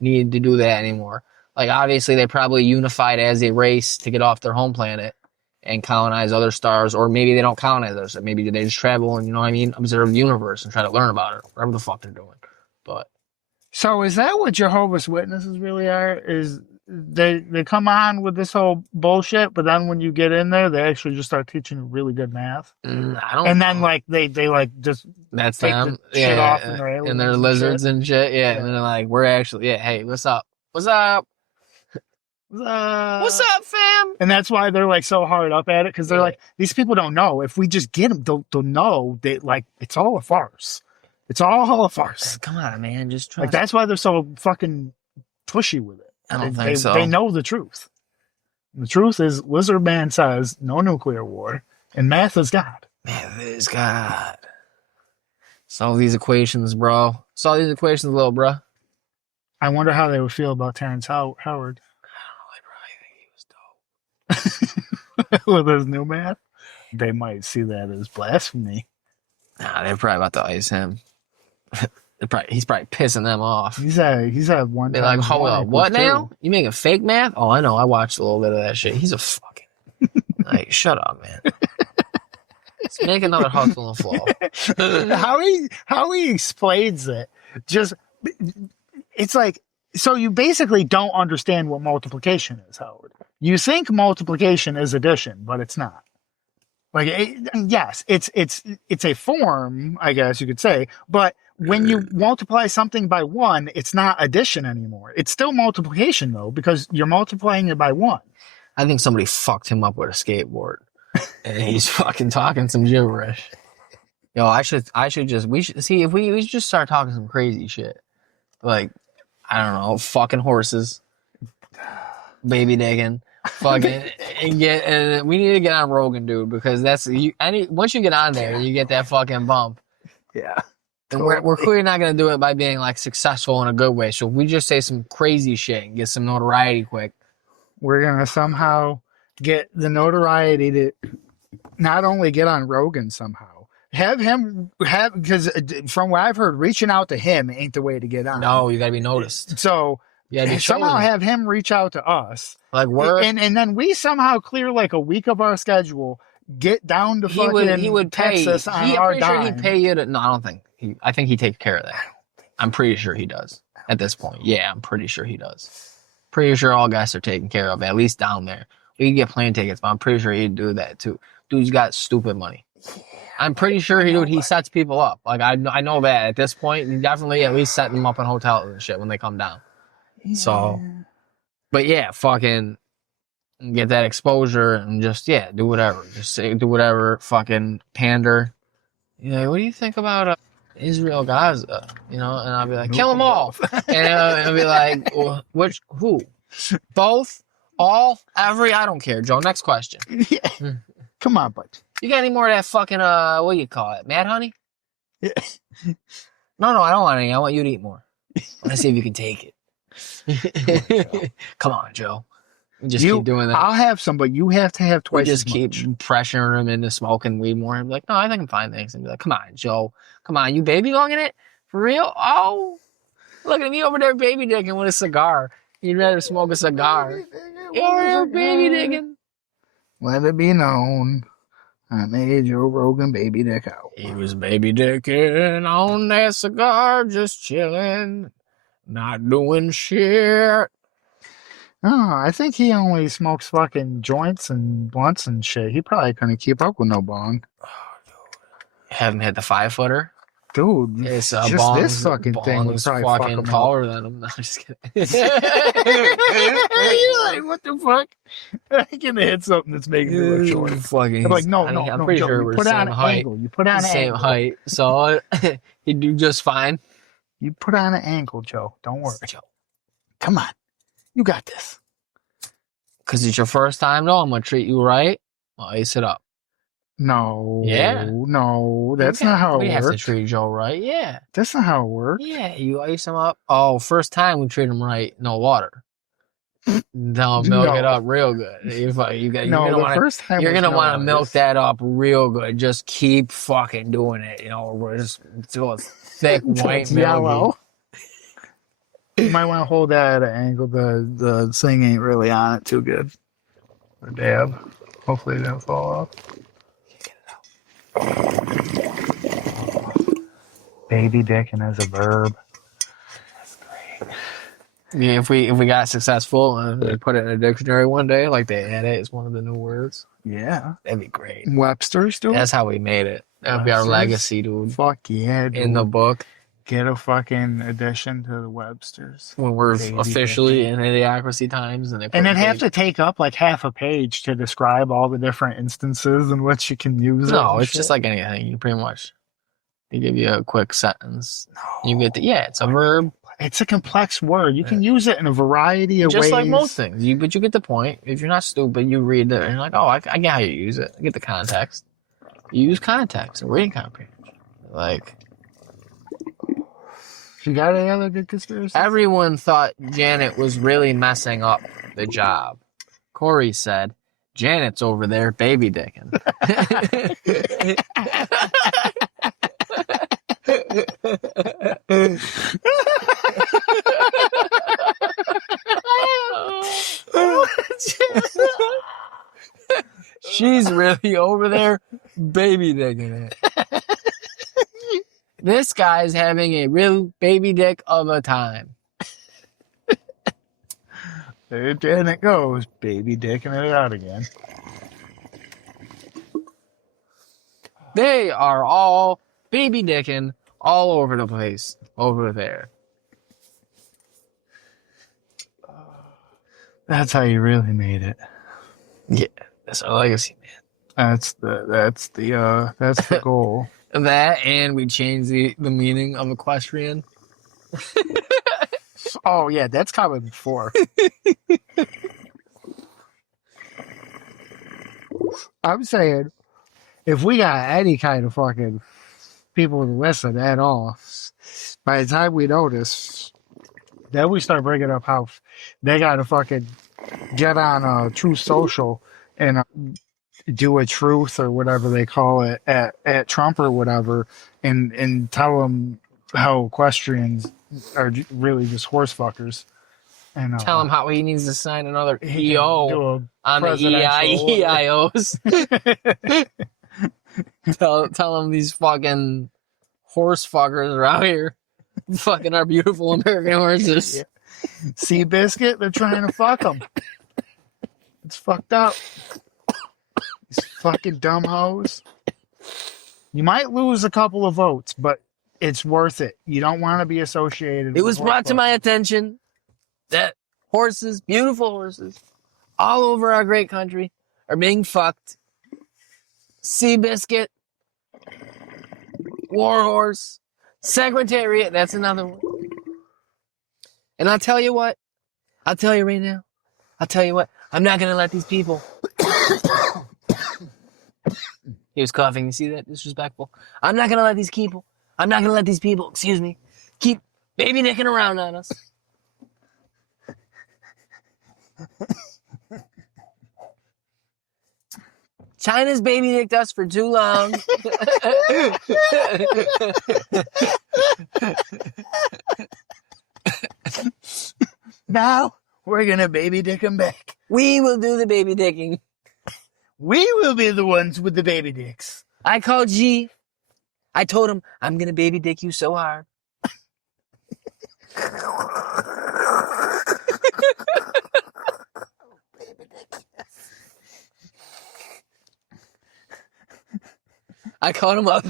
need to do that anymore. Like, obviously, they probably unified as a race to get off their home planet and colonize other stars, or maybe they don't colonize others. Maybe they just travel and, observe the universe and try to learn about it, whatever the fuck they're doing. But so is that what Jehovah's Witnesses really are? Is they come on with this whole bullshit, but then when you get in there, they actually just start teaching you really good math. I don't. And know. then they just that's take them. the shit off and their and their lizards and shit. Yeah, and they're like, we're actually hey, what's up? What's up? What's up, fam? And that's why they're like so hard up at it, because they're like, these people don't know. If we just get them, they'll know that like it's all a farce. It's all a farce. Come on, man, just trust. Like, that's why they're so fucking pushy with it. I don't think so. They know the truth. The truth is, Lizard Man says no nuclear war, and math is God. Math is God. Solve these equations, bro. Solve these equations, little bro. I wonder how they would feel about Terrence Howard. With his new math, they might see that as blasphemy. Nah, they're probably about to ice him. He's probably pissing them off. He's had one. They're like, hold up, what now? You making fake math? Oh, I know. I watched a little bit of that shit. He's a fucking like, shut up, man. Let's make another hustle and flow. How he explains it, just it's like, so you basically don't understand what multiplication is, Howard. You think multiplication is addition, but it's not. Like, yes, it's a form, I guess you could say, but when you multiply something by 1, it's not addition anymore. It's still multiplication, though, because you're multiplying it by 1. I think somebody fucked him up with a skateboard, and he's fucking talking some gibberish. Yo, we should see if we should just start talking some crazy shit, like, I don't know, fucking horses, Babydickin. Fucking and we need to get on Rogan, dude, because that's once you get on there, you get that fucking bump. Yeah, and we're clearly not gonna do it by being like successful in a good way. So if we just say some crazy shit and get some notoriety quick, we're gonna somehow get the notoriety to not only get on Rogan somehow, because from what I've heard, reaching out to him ain't the way to get on. No, you gotta be noticed. So somehow have him reach out to us, like and then we somehow clear like a week of our schedule, get down to he would pay Texas on our dime. Sure he'd pay you to. No, I don't think I think he takes care of that. I'm pretty sure he does at this point. Yeah, I'm pretty sure he does. Pretty sure all guests are taken care of, at least down there. We can get plane tickets, but I'm pretty sure he'd do that too. Dude's got stupid money. I'm pretty sure he sets people up. Like, I know that at this point, he definitely at least setting them up in hotels and shit when they come down. Yeah. So, but yeah, fucking get that exposure and just, do whatever. Just do whatever, fucking pander. What do you think about Israel, Gaza? And I'll be like, kill them all. And I'll be like, well, who? Both? All? Every? I don't care, Joe. Next question. Yeah. Come on, bud. You got any more of that fucking, what do you call it? Mad honey? Yeah. No, I don't want any. I want you to eat more. I want to see if you can take it. Come on, Joe. Just keep doing that. I'll have some, but you have to have twice. Just keep pressuring him into smoking weed more. And be like, no, I think I'm fine, thanks. And be like, come on, Joe. Come on, you baby long in it? For real? Oh, look at me over there Babydickin with a cigar. You'd rather smoke a cigar. Yeah, Babydickin. Let it be known, I made Joe Rogan baby dick out. He was Babydickin on that cigar, just chilling. Not doing shit. Oh, I think he only smokes fucking joints and blunts and shit. He probably couldn't keep up with no bong. Haven't hit the 5-footer. Dude, It's just this fucking thing would bong's probably fuck fucking him up. taller than him. No, I'm just kidding. You're like, what the fuck? I'm gonna hit something that's making me look short. Fucking, I'm like, no, I'm pretty Joe, sure you we're put the on same an height. angle. You put on an Same angle. height, so he'd do just fine. You put on an angle, Joe. Don't worry. Joe. Come on. You got this. Because it's your first time, though. I'm gonna treat you right. I'll ace it up. No. Yeah. No, that's not how it works. We have to works. treat Joe right. Yeah. That's not how it works. Yeah, you ice him up. Oh, first time we treat him right, no water. No, milk it up real good. You're gonna want to milk that up real good. Just keep fucking doing it. You know, we're just do a thick white milk. You might want to hold that at an angle. The thing ain't really on it too good. The dab. Hopefully it doesn't fall off. Babydickin as a verb. That's great. Yeah, if we got successful and they put it in a dictionary one day, like they add it as one of the new words. Yeah. That'd be great. Webster's, dude? That's how we made it. That'd be our legacy, dude. Fuck yeah, dude. In the book. Get a fucking addition to the Webster's. When we're officially in Idiocracy Times. And it'd have to take up like half a page to describe all the different instances in which you can use it. No, it's just like anything. You pretty much, they give you a quick sentence. No. You get it's a verb. It's a complex word. You can use it in a variety of ways. Just like most things. But you get the point. If you're not stupid, you read it and you're like, oh, I get how you use it. I get the context. You use context and reading comprehension. Like, you got any other good conspiracies? Everyone thought Janet was really messing up the job. Corey said, Janet's over there babydicking. She's really over there babydicking it. This guy's having a real baby dick of a time. There Janet goes, babydicking it out again. They are all babydicking all over the place over there. That's how you really made it. Yeah, that's our legacy, man. That's the goal. That, and we changed the meaning of equestrian. Oh yeah, that's coming before. I'm saying, if we got any kind of fucking people to listen at all, by the time we notice, then we start bringing up how they got to fucking get on True Social and do a truth or whatever they call it at Trump or whatever, and tell them how equestrians are really just horse fuckers. And tell him how he needs to sign another EO on the EIOs. tell him these fucking horse fuckers are out here fucking our beautiful American horses. Yeah. Seabiscuit, they're trying to fuck them. It's fucked up. These fucking dumb hoes. You might lose a couple of votes, but it's worth it. You don't want to be associated with it was brought to my attention that horses, beautiful horses, all over our great country are being fucked. Seabiscuit, warhorse, secretariat, that's another one. And I'll tell you what, I'll tell you right now, I'm not going to let these people. He was coughing, you see that? Disrespectful. I'm not going to let these people, excuse me, keep baby dicking around on us. China's baby dicked us for too long. Now we're gonna baby dick them back. We will do the baby dicking. We will be the ones with the baby dicks. I called G. I told him, I'm gonna baby dick you so hard. I called him up.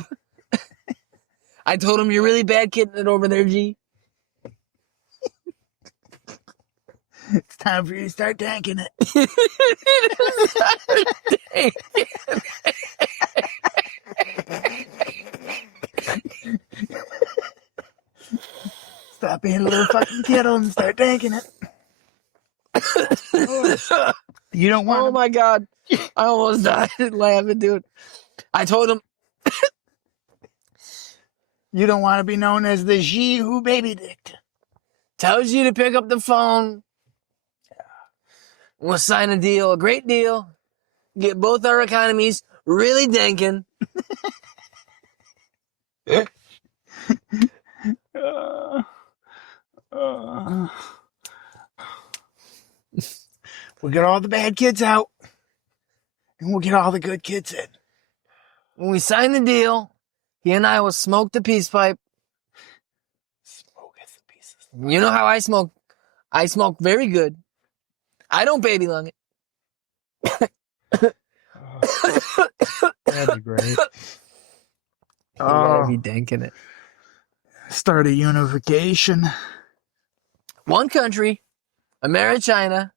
I told him, you're really bad kidding it over there, G. It's time for you to start tanking it. Stop being a little fucking kiddo and start tanking it. You don't want. Oh my God. I almost died laughing, dude. I told him. You don't want to be known as the G who baby dicked. Tells you to pick up the phone. We'll sign a deal, a great deal. Get both our economies really dinking. We'll get all the bad kids out, and we'll get all the good kids in. When we sign the deal, he and I will smoke the peace pipe. Smoke at the pieces. You know how I smoke. I smoke very good. I don't baby lung it. That'd be great. I'd be dinking it. Start a unification. One country, America, China.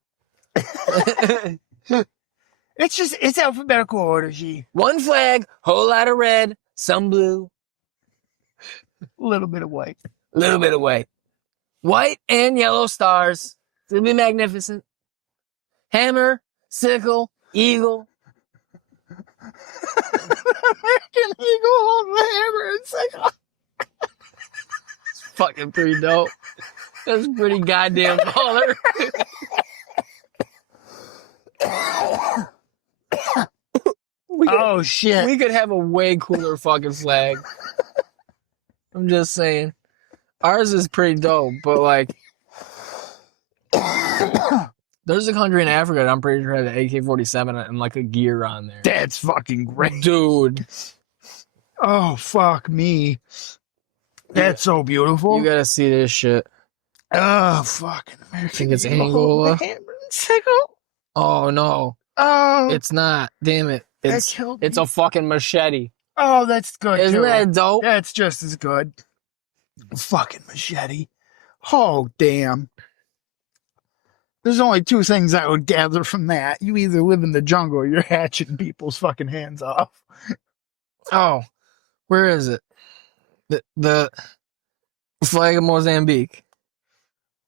It's alphabetical order, G. One flag, whole lot of red, some blue, A little bit of white. a little bit of white. White and yellow stars. It's going to be magnificent. Hammer, sickle, eagle. American Eagle on the hammer and sickle. It's fucking pretty dope. That's pretty goddamn baller. Oh, shit. We could have a way cooler fucking flag. I'm just saying. Ours is pretty dope, but like, there's a country in Africa that I'm pretty sure had an AK-47 and like a gear on there. That's fucking great. Dude. Oh, fuck me. That's so beautiful. You gotta see this shit. Oh, fucking American I think it's Eagle. Angola. Hammer and sickle. Oh no. Oh, It's not. Damn it. that It's killed it's me. a fucking machete. Oh, that's good. Isn't too. that dope? That's just as good. Fucking machete. Oh, damn. There's only two things I would gather from that. You either live in the jungle or you're hatching people's fucking hands off. Oh. Where is it? The flag of Mozambique.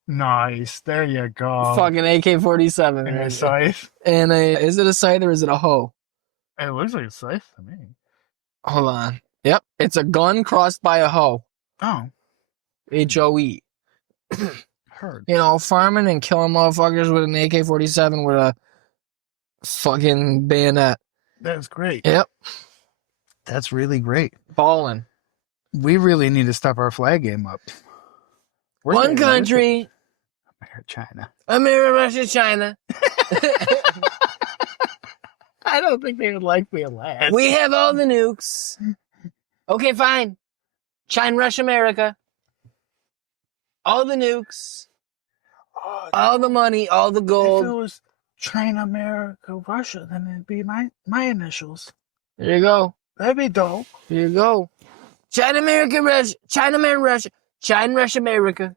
Nice. There you go. Fucking AK-47. And a scythe. And is it a scythe or is it a hoe? It looks like a scythe to me. Hold on. Yep. It's a gun crossed by a hoe. Oh, H-O-E. heard. You know, farming and killing motherfuckers with an AK-47 with a fucking bayonet. That's great. Yep. That's really great. Balling. We really need to step our flag game up. We're One getting country. America, China. America, Russia, China. I don't think they would like me last. We have all the nukes. Okay, fine. China, Russia, America. All the nukes. Oh, All the money, all the if it gold. was China, America, Russia, then it'd be my initials. There you go. That'd be dope. Here you go. China, America, Russia. China, America, Russia. China, Russia, America.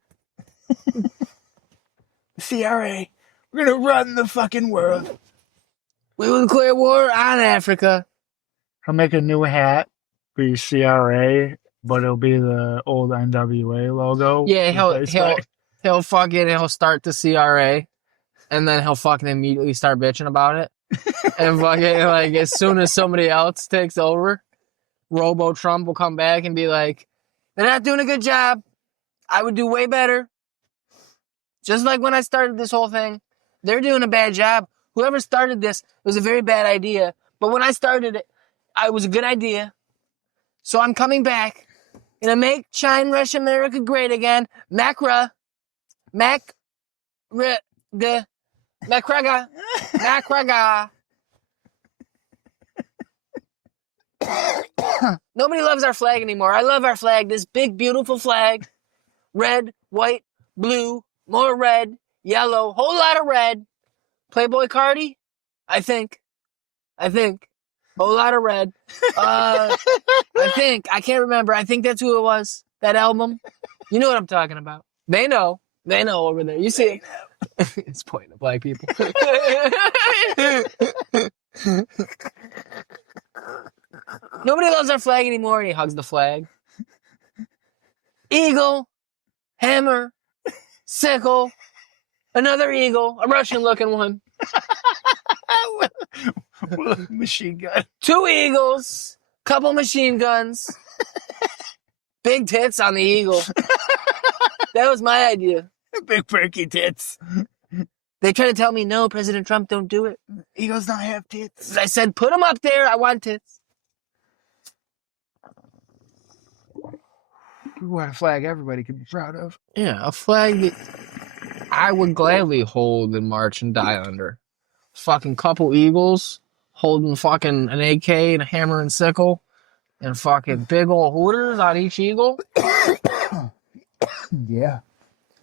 CRA. We're gonna run the fucking world. We will declare war on Africa. I'll make a new hat. Be CRA, but it'll be the old NWA logo. Yeah, Replaced by- he'll start the CRA, and then he'll fucking immediately start bitching about it. And fucking like as soon as somebody else takes over, Robo Trump will come back and be like, "They're not doing a good job. I would do way better." Just like when I started this whole thing, they're doing a bad job. Whoever started this was a very bad idea. But when I started it, it was a good idea. So I'm coming back. Gonna make China, Russia, America great again. Macraga. Nobody loves our flag anymore. I love our flag. This big, beautiful flag. Red, white, blue, more red, yellow, whole lot of red. Playboy Cardi? I think. Whole lot of red. I can't remember. I think that's who it was. That album. You know what I'm talking about. They know. They know over there. You see it. It's pointing at black people. Nobody loves our flag anymore, and he hugs the flag. Eagle, hammer, sickle, another eagle, a Russian-looking one. Machine gun. 2 eagles, couple machine guns, big tits on the eagle. That was my idea. Big perky tits. They try to tell me, no, President Trump, don't do it. Eagles don't have tits. I said, put them up there. I want tits. We want a flag everybody can be proud of. Yeah, a flag that I would gladly hold and march and die under. Fucking couple eagles holding fucking an AK and a hammer and sickle and fucking big old hooters on each eagle. Yeah.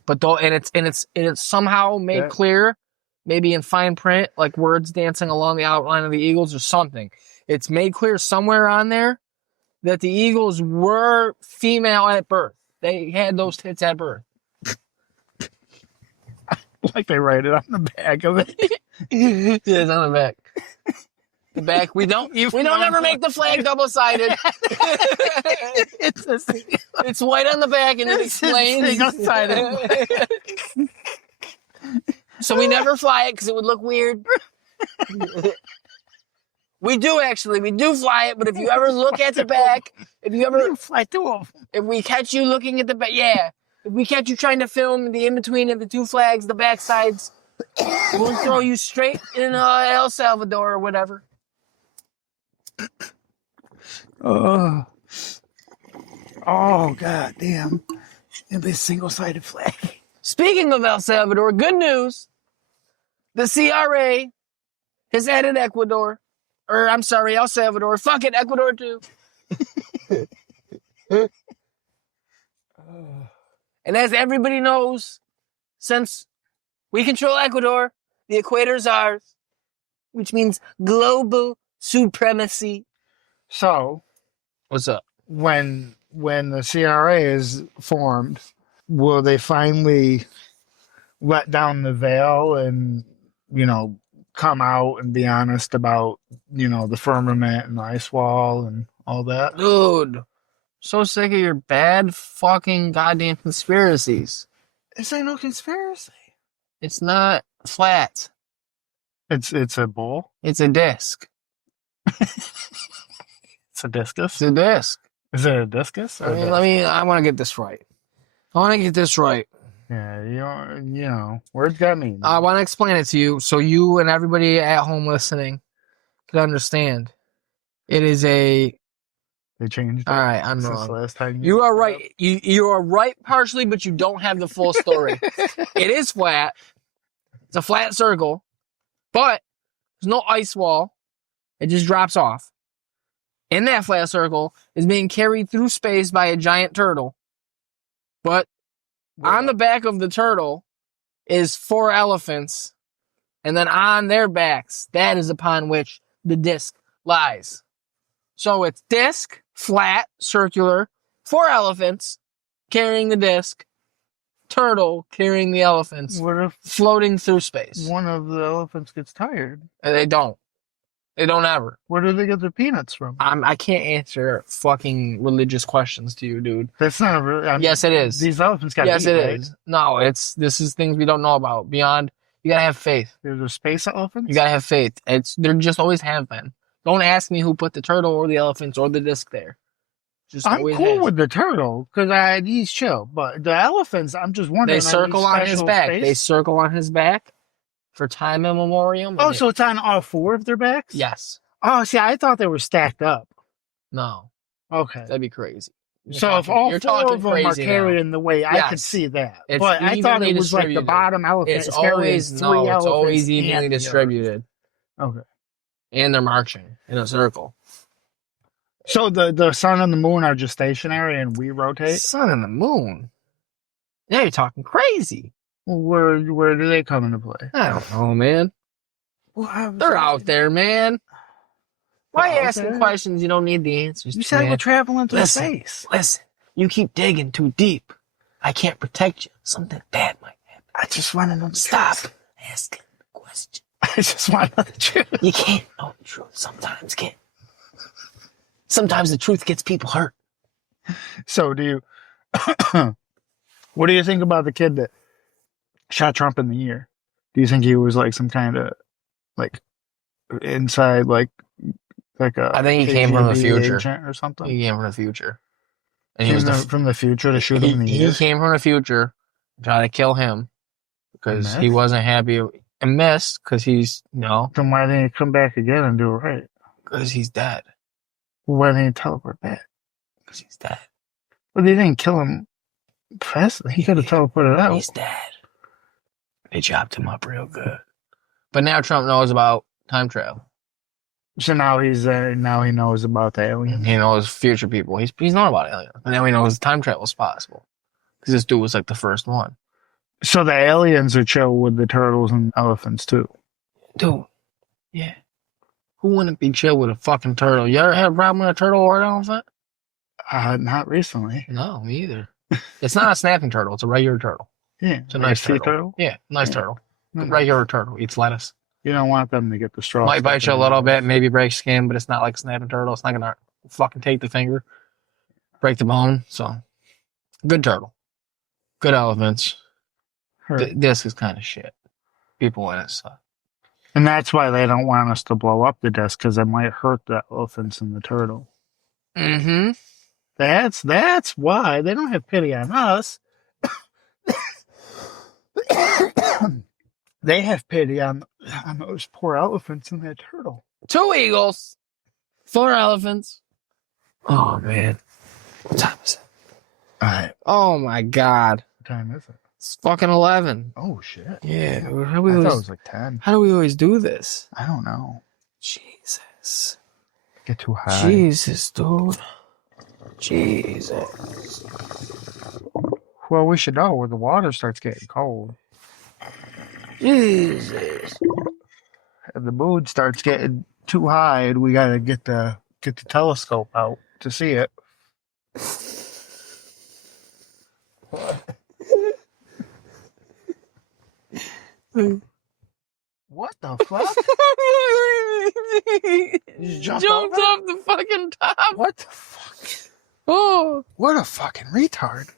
But though, and it's somehow made clear, maybe in fine print, like words dancing along the outline of the eagles or something. It's made clear somewhere on there that the eagles were female at birth. They had those tits at birth. Like they write it on the back of it. Yeah, it's on the back. The back. We don't ever make the flag double-sided. It's white on the back and it explains. Single-sided. So we never fly it because it would look weird. We do fly it, but if you ever look at the back, fly 2 of them. if we catch you looking at the back, yeah. If we catch you trying to film the in-between of the 2 flags, the back sides, we'll throw you straight in El Salvador or whatever. Oh, god damn. It'll be a single-sided flag. Speaking of El Salvador, good news. The CRA has added Ecuador. Or, I'm sorry, El Salvador. Fuck it, Ecuador too. And as everybody knows, since we control Ecuador, the equator's ours, which means global supremacy. So, What's up? when the CRA is formed, will they finally let down the veil and, come out and be honest about, the firmament and the ice wall and all that? Dude, so sick of your bad fucking goddamn conspiracies. This ain't no conspiracy. It's not flat. It's a bowl. It's a disc. It's a discus. It's a disc. Is it a discus? I want to get this right. Yeah, words got me. I want to explain it to you so you and everybody at home listening can understand. It is a... They changed it. All right, I'm Since wrong. the last time You are right. You are right partially, but you don't have the full story. It is flat. It's a flat circle, but there's no ice wall. It just drops off. In that flat circle is being carried through space by a giant turtle. But on the back of the turtle is 4 elephants, and then on their backs, that is upon which the disc lies. So it's disc, flat, circular, 4 elephants carrying the disc, turtle carrying the elephants, What if floating through space. one of the elephants gets tired? And they don't. They don't ever. Where do they get their peanuts from? I can't answer fucking religious questions to you, dude. That's not a really. Yes, it is. These elephants got. Yes, meat, it right? is. No, this is things we don't know about. Beyond, you gotta have faith. There's a space elephants. You gotta have faith. There just always have been. Don't ask me who put the turtle or the elephants or the disc there. Just I'm always cool has. with the turtle because he's chill, but the elephants, I'm just wondering. They circle are on these his special back. space? They circle on his back for time immemorial. Oh, so it's on all 4 of their backs? Yes. Oh, see, I thought they were stacked up. No. Okay. That'd be crazy. So if all 4 of them are carrying the weight, I could Yes. see that. It's But I thought it evenly was like the distributed. bottom elephant It's is carrying always 3 no. It's elephants always and evenly the distributed, other. Okay. and they're marching in a circle. So the sun and the moon are just stationary and we rotate? Sun and the moon. Now you're talking crazy. Well, where do they come into play? I don't know, man. Well, They're out there, man. Why are you asking questions you don't need the answers You to, said man? we're traveling through Listen, space. Listen, you keep digging too deep. I can't protect you. Something bad might happen. I just want to know the Stop truth. asking the question. I just want to know the truth. You can't know the truth. Sometimes can't. Sometimes the truth gets people hurt. So do you, what do you think about the kid that shot Trump in the ear? Do you think he was like some kind of like inside like a I think he came from the KGB future agent or something? He came from the future. And he was from the future to shoot him in the ear? He came from the future to try to kill him because he wasn't happy and missed because he's, no. Then why didn't he come back again and do it right? Because he's dead. Why didn't he teleport back? Because he's dead. Well, they didn't kill him fast. He could have teleported out. He's dead. They chopped him up real good. But now Trump knows about time travel. So now now he knows about the aliens. He knows future people. He's known about aliens. And now he knows time travel is possible. Because this dude was like the first one. So the aliens are chill with the turtles and elephants too. Dude. Yeah. Who wouldn't be chill with a fucking turtle? You ever had a problem with a turtle or an elephant? Not recently. No, me either. It's not a snapping turtle. It's a regular turtle. Yeah. It's a nice turtle. Yeah, nice turtle. Regular turtle. Eats lettuce. You don't want them to get the straw. Might bite you a little bit, maybe break skin, but it's not like a snapping turtle. It's not going to fucking take the finger, break the bone. So, good turtle. Good elephants. This is kind of shit. People in it suck. And that's why they don't want us to blow up the disc, because it might hurt the elephants and the turtle. Mm-hmm. That's why they don't have pity on us. They have pity on those poor elephants and that turtle. 2 eagles, 4 elephants. Oh man, what time is it? All right. Oh my god, What time is it? it's fucking 11. Oh shit. Yeah, I thought it was like 10. How do we always do this? I don't know. Jesus. Get too high. Jesus, dude. Jesus. Well, we should know when the water starts getting cold. Jesus. And the moon starts getting too high, and we gotta get the telescope out to see it. What the fuck? You jumped off the fucking top. What the fuck? Oh. What a fucking retard.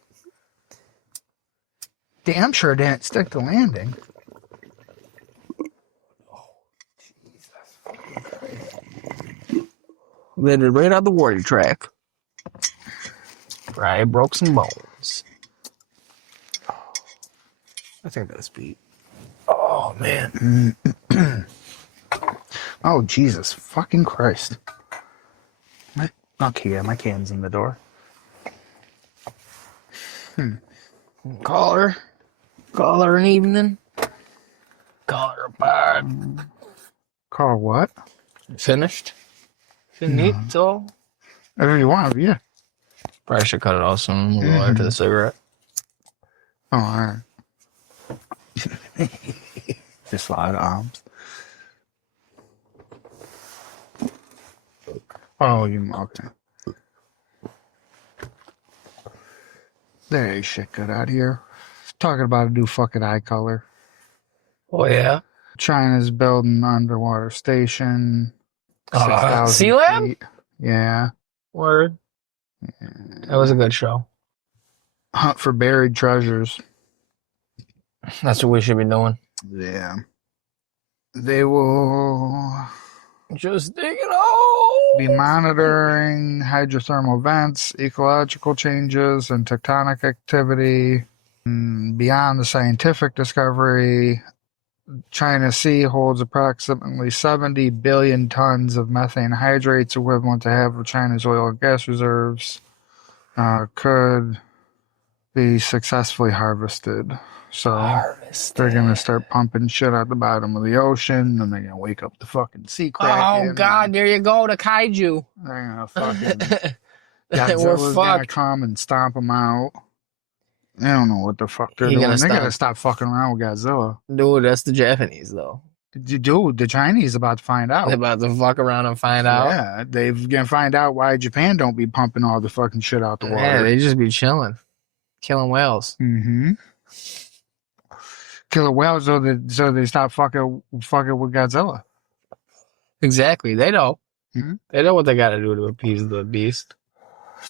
Damn sure didn't stick the landing. Landed right on the warrior track. Right, broke some bones. I think that's beat. Oh, man. Oh, Jesus fucking Christ. Okay, my can's in the door. Call her an evening. Call her a bar. Call what? Finished. Finito. Whatever you want, yeah. Probably should cut it off soon. We'll go after the cigarette. Oh, alright. Just a lot of arms. Oh, you okay. There ain't shit good out here. Talking about a new fucking eye color. Oh, yeah? China's building an underwater station. Sea Lab? feet. Yeah. Word. That was a good show. Hunt for buried treasures. That's what we should be doing. Yeah. They will Just dig it out. be monitoring hydrothermal vents, ecological changes, and tectonic activity. Beyond the scientific discovery, China's sea holds approximately 70 billion tons of methane hydrates, equivalent to half of China's oil and gas reserves, could be successfully harvested. So they're going to start pumping shit out the bottom of the ocean, and they're going to wake up the fucking sea kraken. Oh, God, there you go, the kaiju. They're going to fucking... We're Godzilla's going to fucked. come and stomp them out. I don't know what the fuck they're He doing. gonna They got to stop. stop fucking around with Godzilla. Dude, that's the Japanese, though. Dude, the Chinese about to find out. They're about to fuck around and find out. Yeah, they're gonna find out why Japan don't be pumping all the fucking shit out the water. Yeah, they just be chilling, killing whales. Mm-hmm. Killer whales so they stop fucking with Godzilla. Exactly. They know. Mm-hmm. They know what they got to do to appease the beast.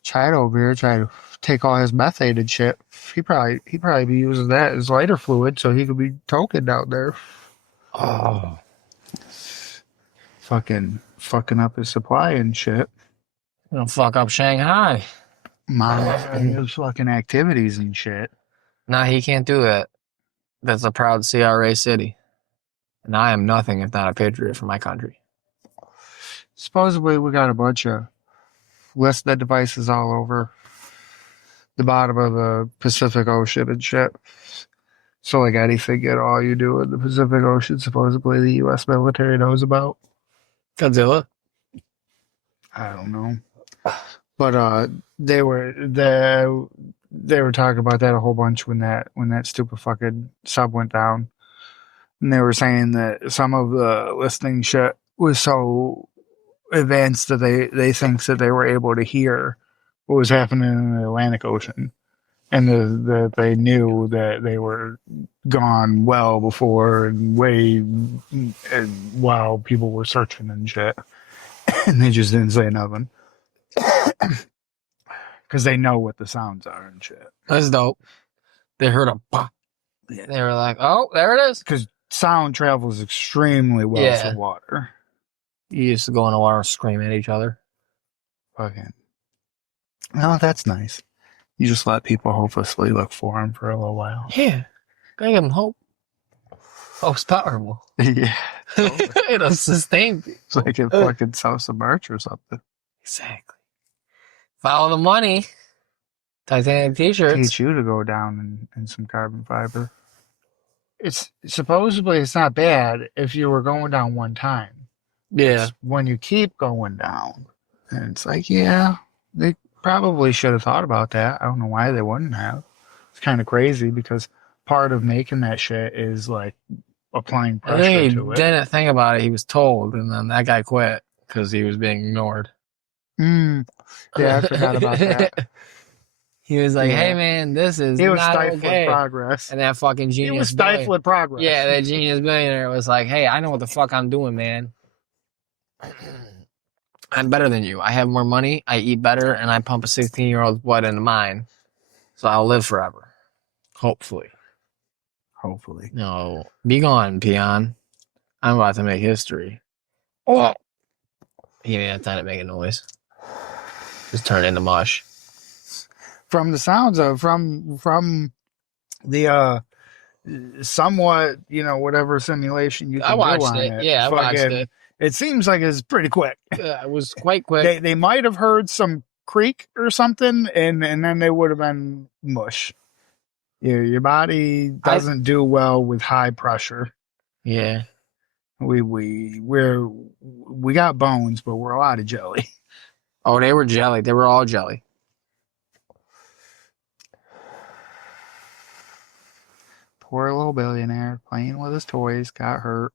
Chad over here trying to take all his methated shit. He probably be using that as lighter fluid so he could be token out there. Oh, fucking up his supply and shit. gonna fuck up Shanghai. Monitoring his fucking activities and shit. Nah, he can't do that. That's a proud CRA city. And I am nothing if not a patriot for my country. Supposedly, we got a bunch of listed devices all over the bottom of the Pacific Ocean and shit. So, like anything at all you do in the Pacific Ocean, supposedly the U.S. military knows about. Godzilla? I don't know. But they were talking about that a whole bunch when that stupid fucking sub went down. And they were saying that some of the listening shit was so advanced that they think that they were able to hear what was happening in the Atlantic Ocean. And that they knew that they were gone well before and while people were searching and shit. And they just didn't say nothing. Because they know what the sounds are and shit. That's dope. They heard a pop. They were like, oh, there it is. Because sound travels extremely well through water. You used to go in the water and scream at each other. Fucking. Oh, that's nice. You just let people hopelessly look for them for a little while. Yeah. Gotta give them hope. Hope's powerful. Yeah. It'll sustain people. It's like it fucking sells some merch or something. Exactly. Follow the money. Titanic t-shirts. Teach you to go down in some carbon fiber. It's supposedly it's not bad if you were going down one time. Yeah. It's when you keep going down. And it's like, yeah, they probably should have thought about that. I don't know why they wouldn't have. It's kind of crazy because part of making that shit is like applying pressure to it. He didn't think about it. He was told, and then that guy quit because he was being ignored. Yeah, I forgot about that. He was like, "Hey, man, this is he was not stifling okay." progress. And that fucking genius. He was stifling progress. Yeah, that genius billionaire was like, "Hey, I know what the fuck I'm doing, man. I'm better than you. I have more money. I eat better, and I pump a 16-year-old's blood into mine, so I'll live forever, hopefully." Hopefully. No, be gone, peon. I'm about to make history. Oh, he didn't have time to make a noise. Just turn into mush. From the sounds of from the somewhat, whatever simulation you can do on it. Yeah, I watched it. It seems like it's pretty quick. Yeah, it was quite quick. They might have heard some creak or something, and then they would have been mush. Your body doesn't do well with high pressure. Yeah. We got bones, but we're a lot of jelly. Oh, they were jelly. They were all jelly. Poor little billionaire playing with his toys got hurt.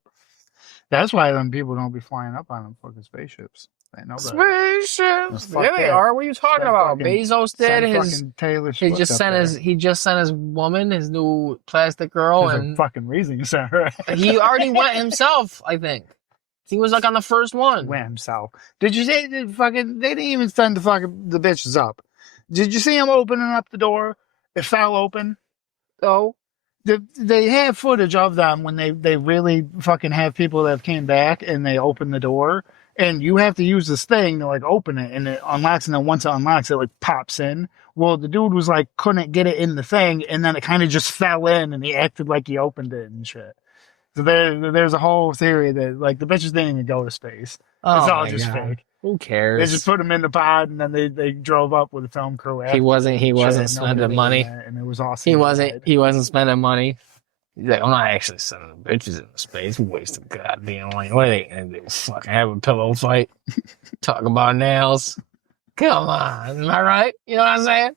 That's why them people don't be flying up on them fucking spaceships. They know that. Spaceships. Yeah, they are. What are you talking about? Bezos did his. Taylor He just sent his woman, his new plastic girl, There's and a fucking reason you sent her. he already went himself. I think he was like on the first one. Went himself. Did you see they didn't even send the bitches up? Did you see him opening up the door? It fell open. Oh. They have footage of them when they really fucking have people that came back and they open the door and you have to use this thing to like open it and it unlocks, and then once it unlocks it like pops in. Well, the dude was like couldn't get it in the thing and then it kind of just fell in and he acted like he opened it and shit. So there's a whole theory that like the bitches didn't even go to space. Oh, it's all just fake. Who cares? They just put him in the pod and then they drove up with a film crew. He wasn't spending money. And it was awesome. He wasn't spending money. He's like, I'm not actually sending bitches into space. Waste of goddamn money. What are they gonna do? Fucking have a pillow fight? Talk about nails? Come on, am I right? You know what I'm saying?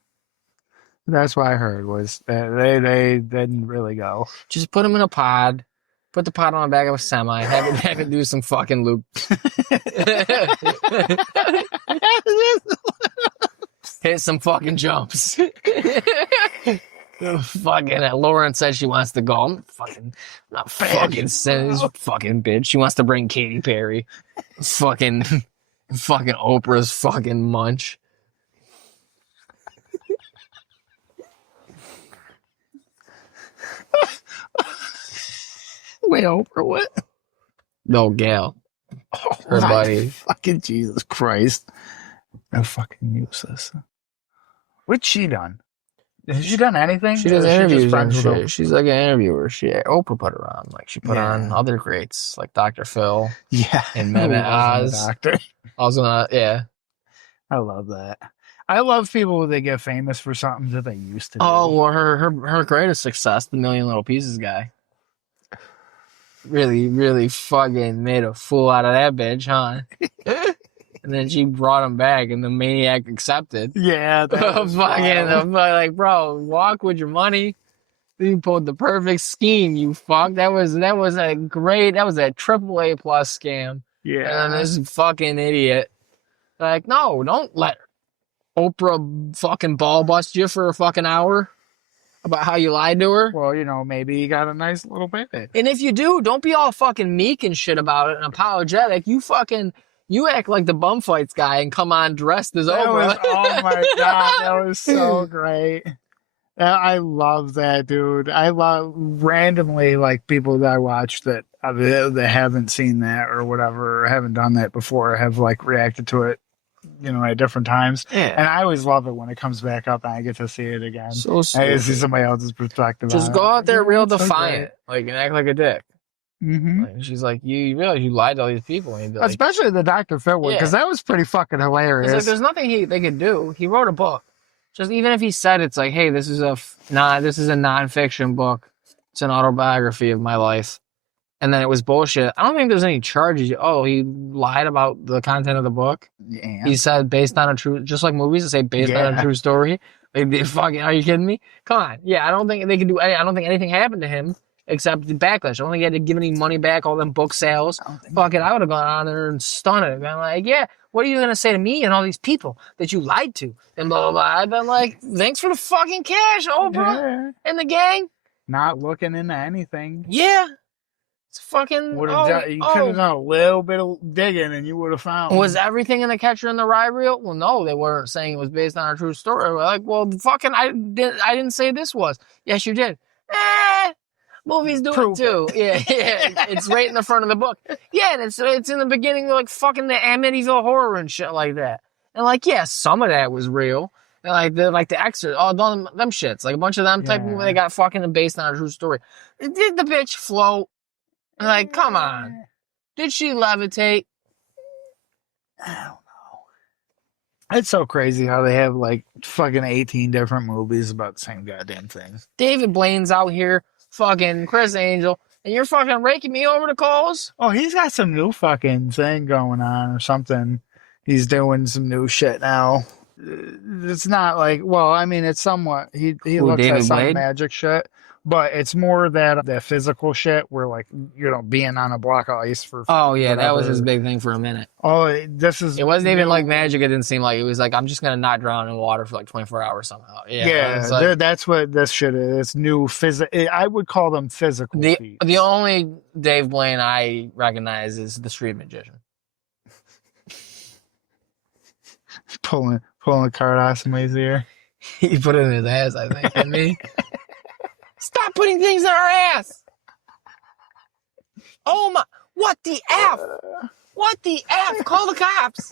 That's what I heard was that they didn't really go. Just put them in a pod. Put the pot on the back of a semi. Have it do some fucking loop. Hit some fucking jumps. Fucking Lauren said she wants to go. I'm not fucking saying this fucking bitch. She wants to bring Katy Perry. Fucking Oprah's fucking munch. Wait, Oprah, what? No, Gail. Her my buddy. Fucking Jesus Christ. I'm fucking useless. What's she done? Has she done anything? She does Or is she interviews just friends and with shit. Oprah? She's like an interviewer. Oprah put her on. Like she put Yeah. on other greats like Dr. Phil Yeah. and Mehmet Who wasn't a Oz. doctor? Also, yeah. I love that. I love people when they get famous for something that they used to do. Oh, well, her greatest success, the Million Little Pieces guy. Really, really fucking made a fool out of that bitch, huh? And then she brought him back, and the maniac accepted. Yeah. That was I'm like, bro, walk with your money. You pulled the perfect scheme, you fuck. That was a AAA plus scam. Yeah. And then this fucking idiot, like, no, don't let Oprah fucking ball bust you for a fucking hour about how you lied to her. Well, maybe he got a nice little baby. And if you do, don't be all fucking meek and shit about it and apologetic. You act like the bum fights guy and come on dressed as Oprah. Oh my God, that was so great. I love that, dude. I love randomly like people that I watch that haven't seen that or whatever, or haven't done that before, have like reacted to it, at different times. Yeah. And I always love it when it comes back up and I get to see it again. So I stupid. get to see somebody else's perspective. Just on go it. out there real It's so defiant, like, and act like a dick. great. Mm-hmm. Like, she's like, you realize you lied to all these people. And you'd be like, Especially the Dr. Phil one, because that was pretty fucking hilarious. it's like, there's nothing they could do. He wrote a book. Just even if he said it's like, hey, this is a nonfiction book. It's an autobiography of my life. And then it was bullshit. I don't think there's any charges. Oh, he lied about the content of the book. Yeah. He said based on a true, just like movies that say based on a true story. Like, fucking, are you kidding me? Come on. Yeah, I don't think they can do any, I don't think anything happened to him except the backlash. I don't think he had to give any money back, all them book sales. Fucking, I would have gone on there and stunned it. Been like, yeah, what are you going to say to me and all these people that you lied to? And blah, blah, blah. I've been like, thanks for the fucking cash, Oprah and the gang. Not looking into anything. Yeah. It's fucking. You could have done a little bit of digging and you would have found. Was everything in The Catcher in the Rye real? Well, no, they weren't saying it was based on a true story. We're like, well, fucking, I didn't say this was. Yes, you did. Movies do it too. Yeah, it's right in the front of the book. Yeah, and it's in the beginning, like fucking the Amityville Horror and shit like that. And like, yeah, some of that was real. And like the Exorcist, all them shits, like a bunch of them type of movie. They got fucking based on a true story. Did the bitch float? Like, come on. Did she levitate? I don't know. It's so crazy how they have like fucking 18 different movies about the same goddamn thing. David Blaine's out here, fucking Chris Angel, and you're fucking raking me over the coals? Oh, he's got some new fucking thing going on or something. He's doing some new shit now. It's not like, well, I mean, it's somewhat, he looks David at some Blaine? magic shit. But it's more that physical shit where, like, being on a block of ice for. Oh, yeah, that was whatever. his big thing for a minute. Oh, this is. It wasn't even like magic. It didn't seem like it was like, I'm just going to not drown in water for like 24 hours somehow. Yeah. It's like, that's what this shit is. It's new physical. I would call them physical feats. the only Dave Blaine I recognize is the Street Magician. Pulling a card out of somebody's ear. He put it in his ass, I think, didn't he? Stop putting things in our ass! Oh my, what the F? What the F? Call the cops.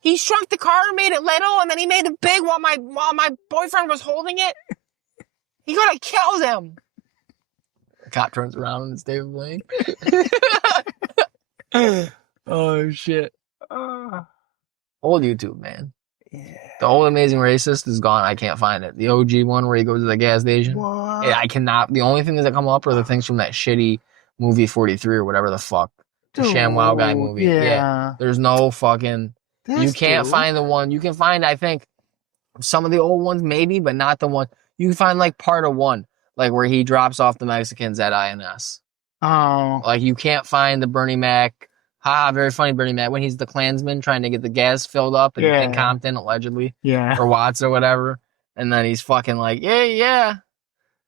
He shrunk the car and made it little, and then he made it big while my boyfriend was holding it. He could have killed him. The cop turns around and it's David Blaine. Oh, shit. Old YouTube, man. Yeah. The old Amazing Racist is gone. I can't find it. The OG one where he goes to the gas station. What? Yeah, I cannot. The only things that come up are the things from that shitty movie 43 or whatever the fuck. The ShamWow guy movie. Yeah. There's no fucking... you can't find the one. You can find, I think, some of the old ones maybe, but not the one. You can find like part of one. like where he drops off the Mexicans at INS. Oh. Like you can't find the Bernie Mac. Very funny Bernie Mac when he's the Klansman trying to get the gas filled up in Compton, allegedly. Yeah. Or Watts or whatever. And then he's fucking like, yeah.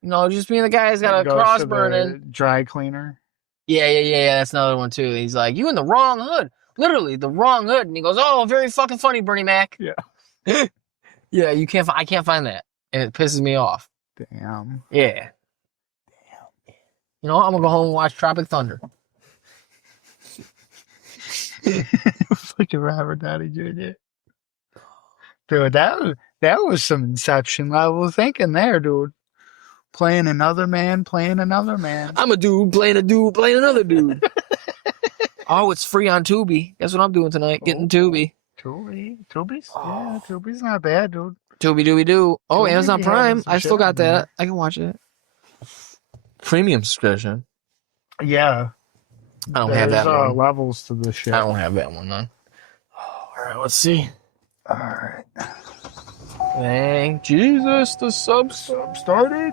Just me and the guy who's got a cross burning. Dry cleaner. Yeah. That's another one too. He's like, you in the wrong hood. Literally the wrong hood. And he goes, oh, very fucking funny, Bernie Mac. Yeah. Yeah, I can't find that. And it pisses me off. Damn. Yeah. Damn. I'm gonna go home and watch Tropic Thunder. Fucking Robert Downey Jr. Dude, that was some Inception level thinking there, dude. Playing another man. I'm a dude playing another dude. Oh, it's free on Tubi. That's what I'm doing tonight. Getting Tubi. Tubi's not bad, dude. Tubi dooby doo. Oh, Tubi Amazon Prime. I still got that. there. I can watch it. Premium subscription. Yeah. I don't have that one. Levels to this shit. I don't have that one, though. All right, let's see. All right. Thank Jesus, the sub started.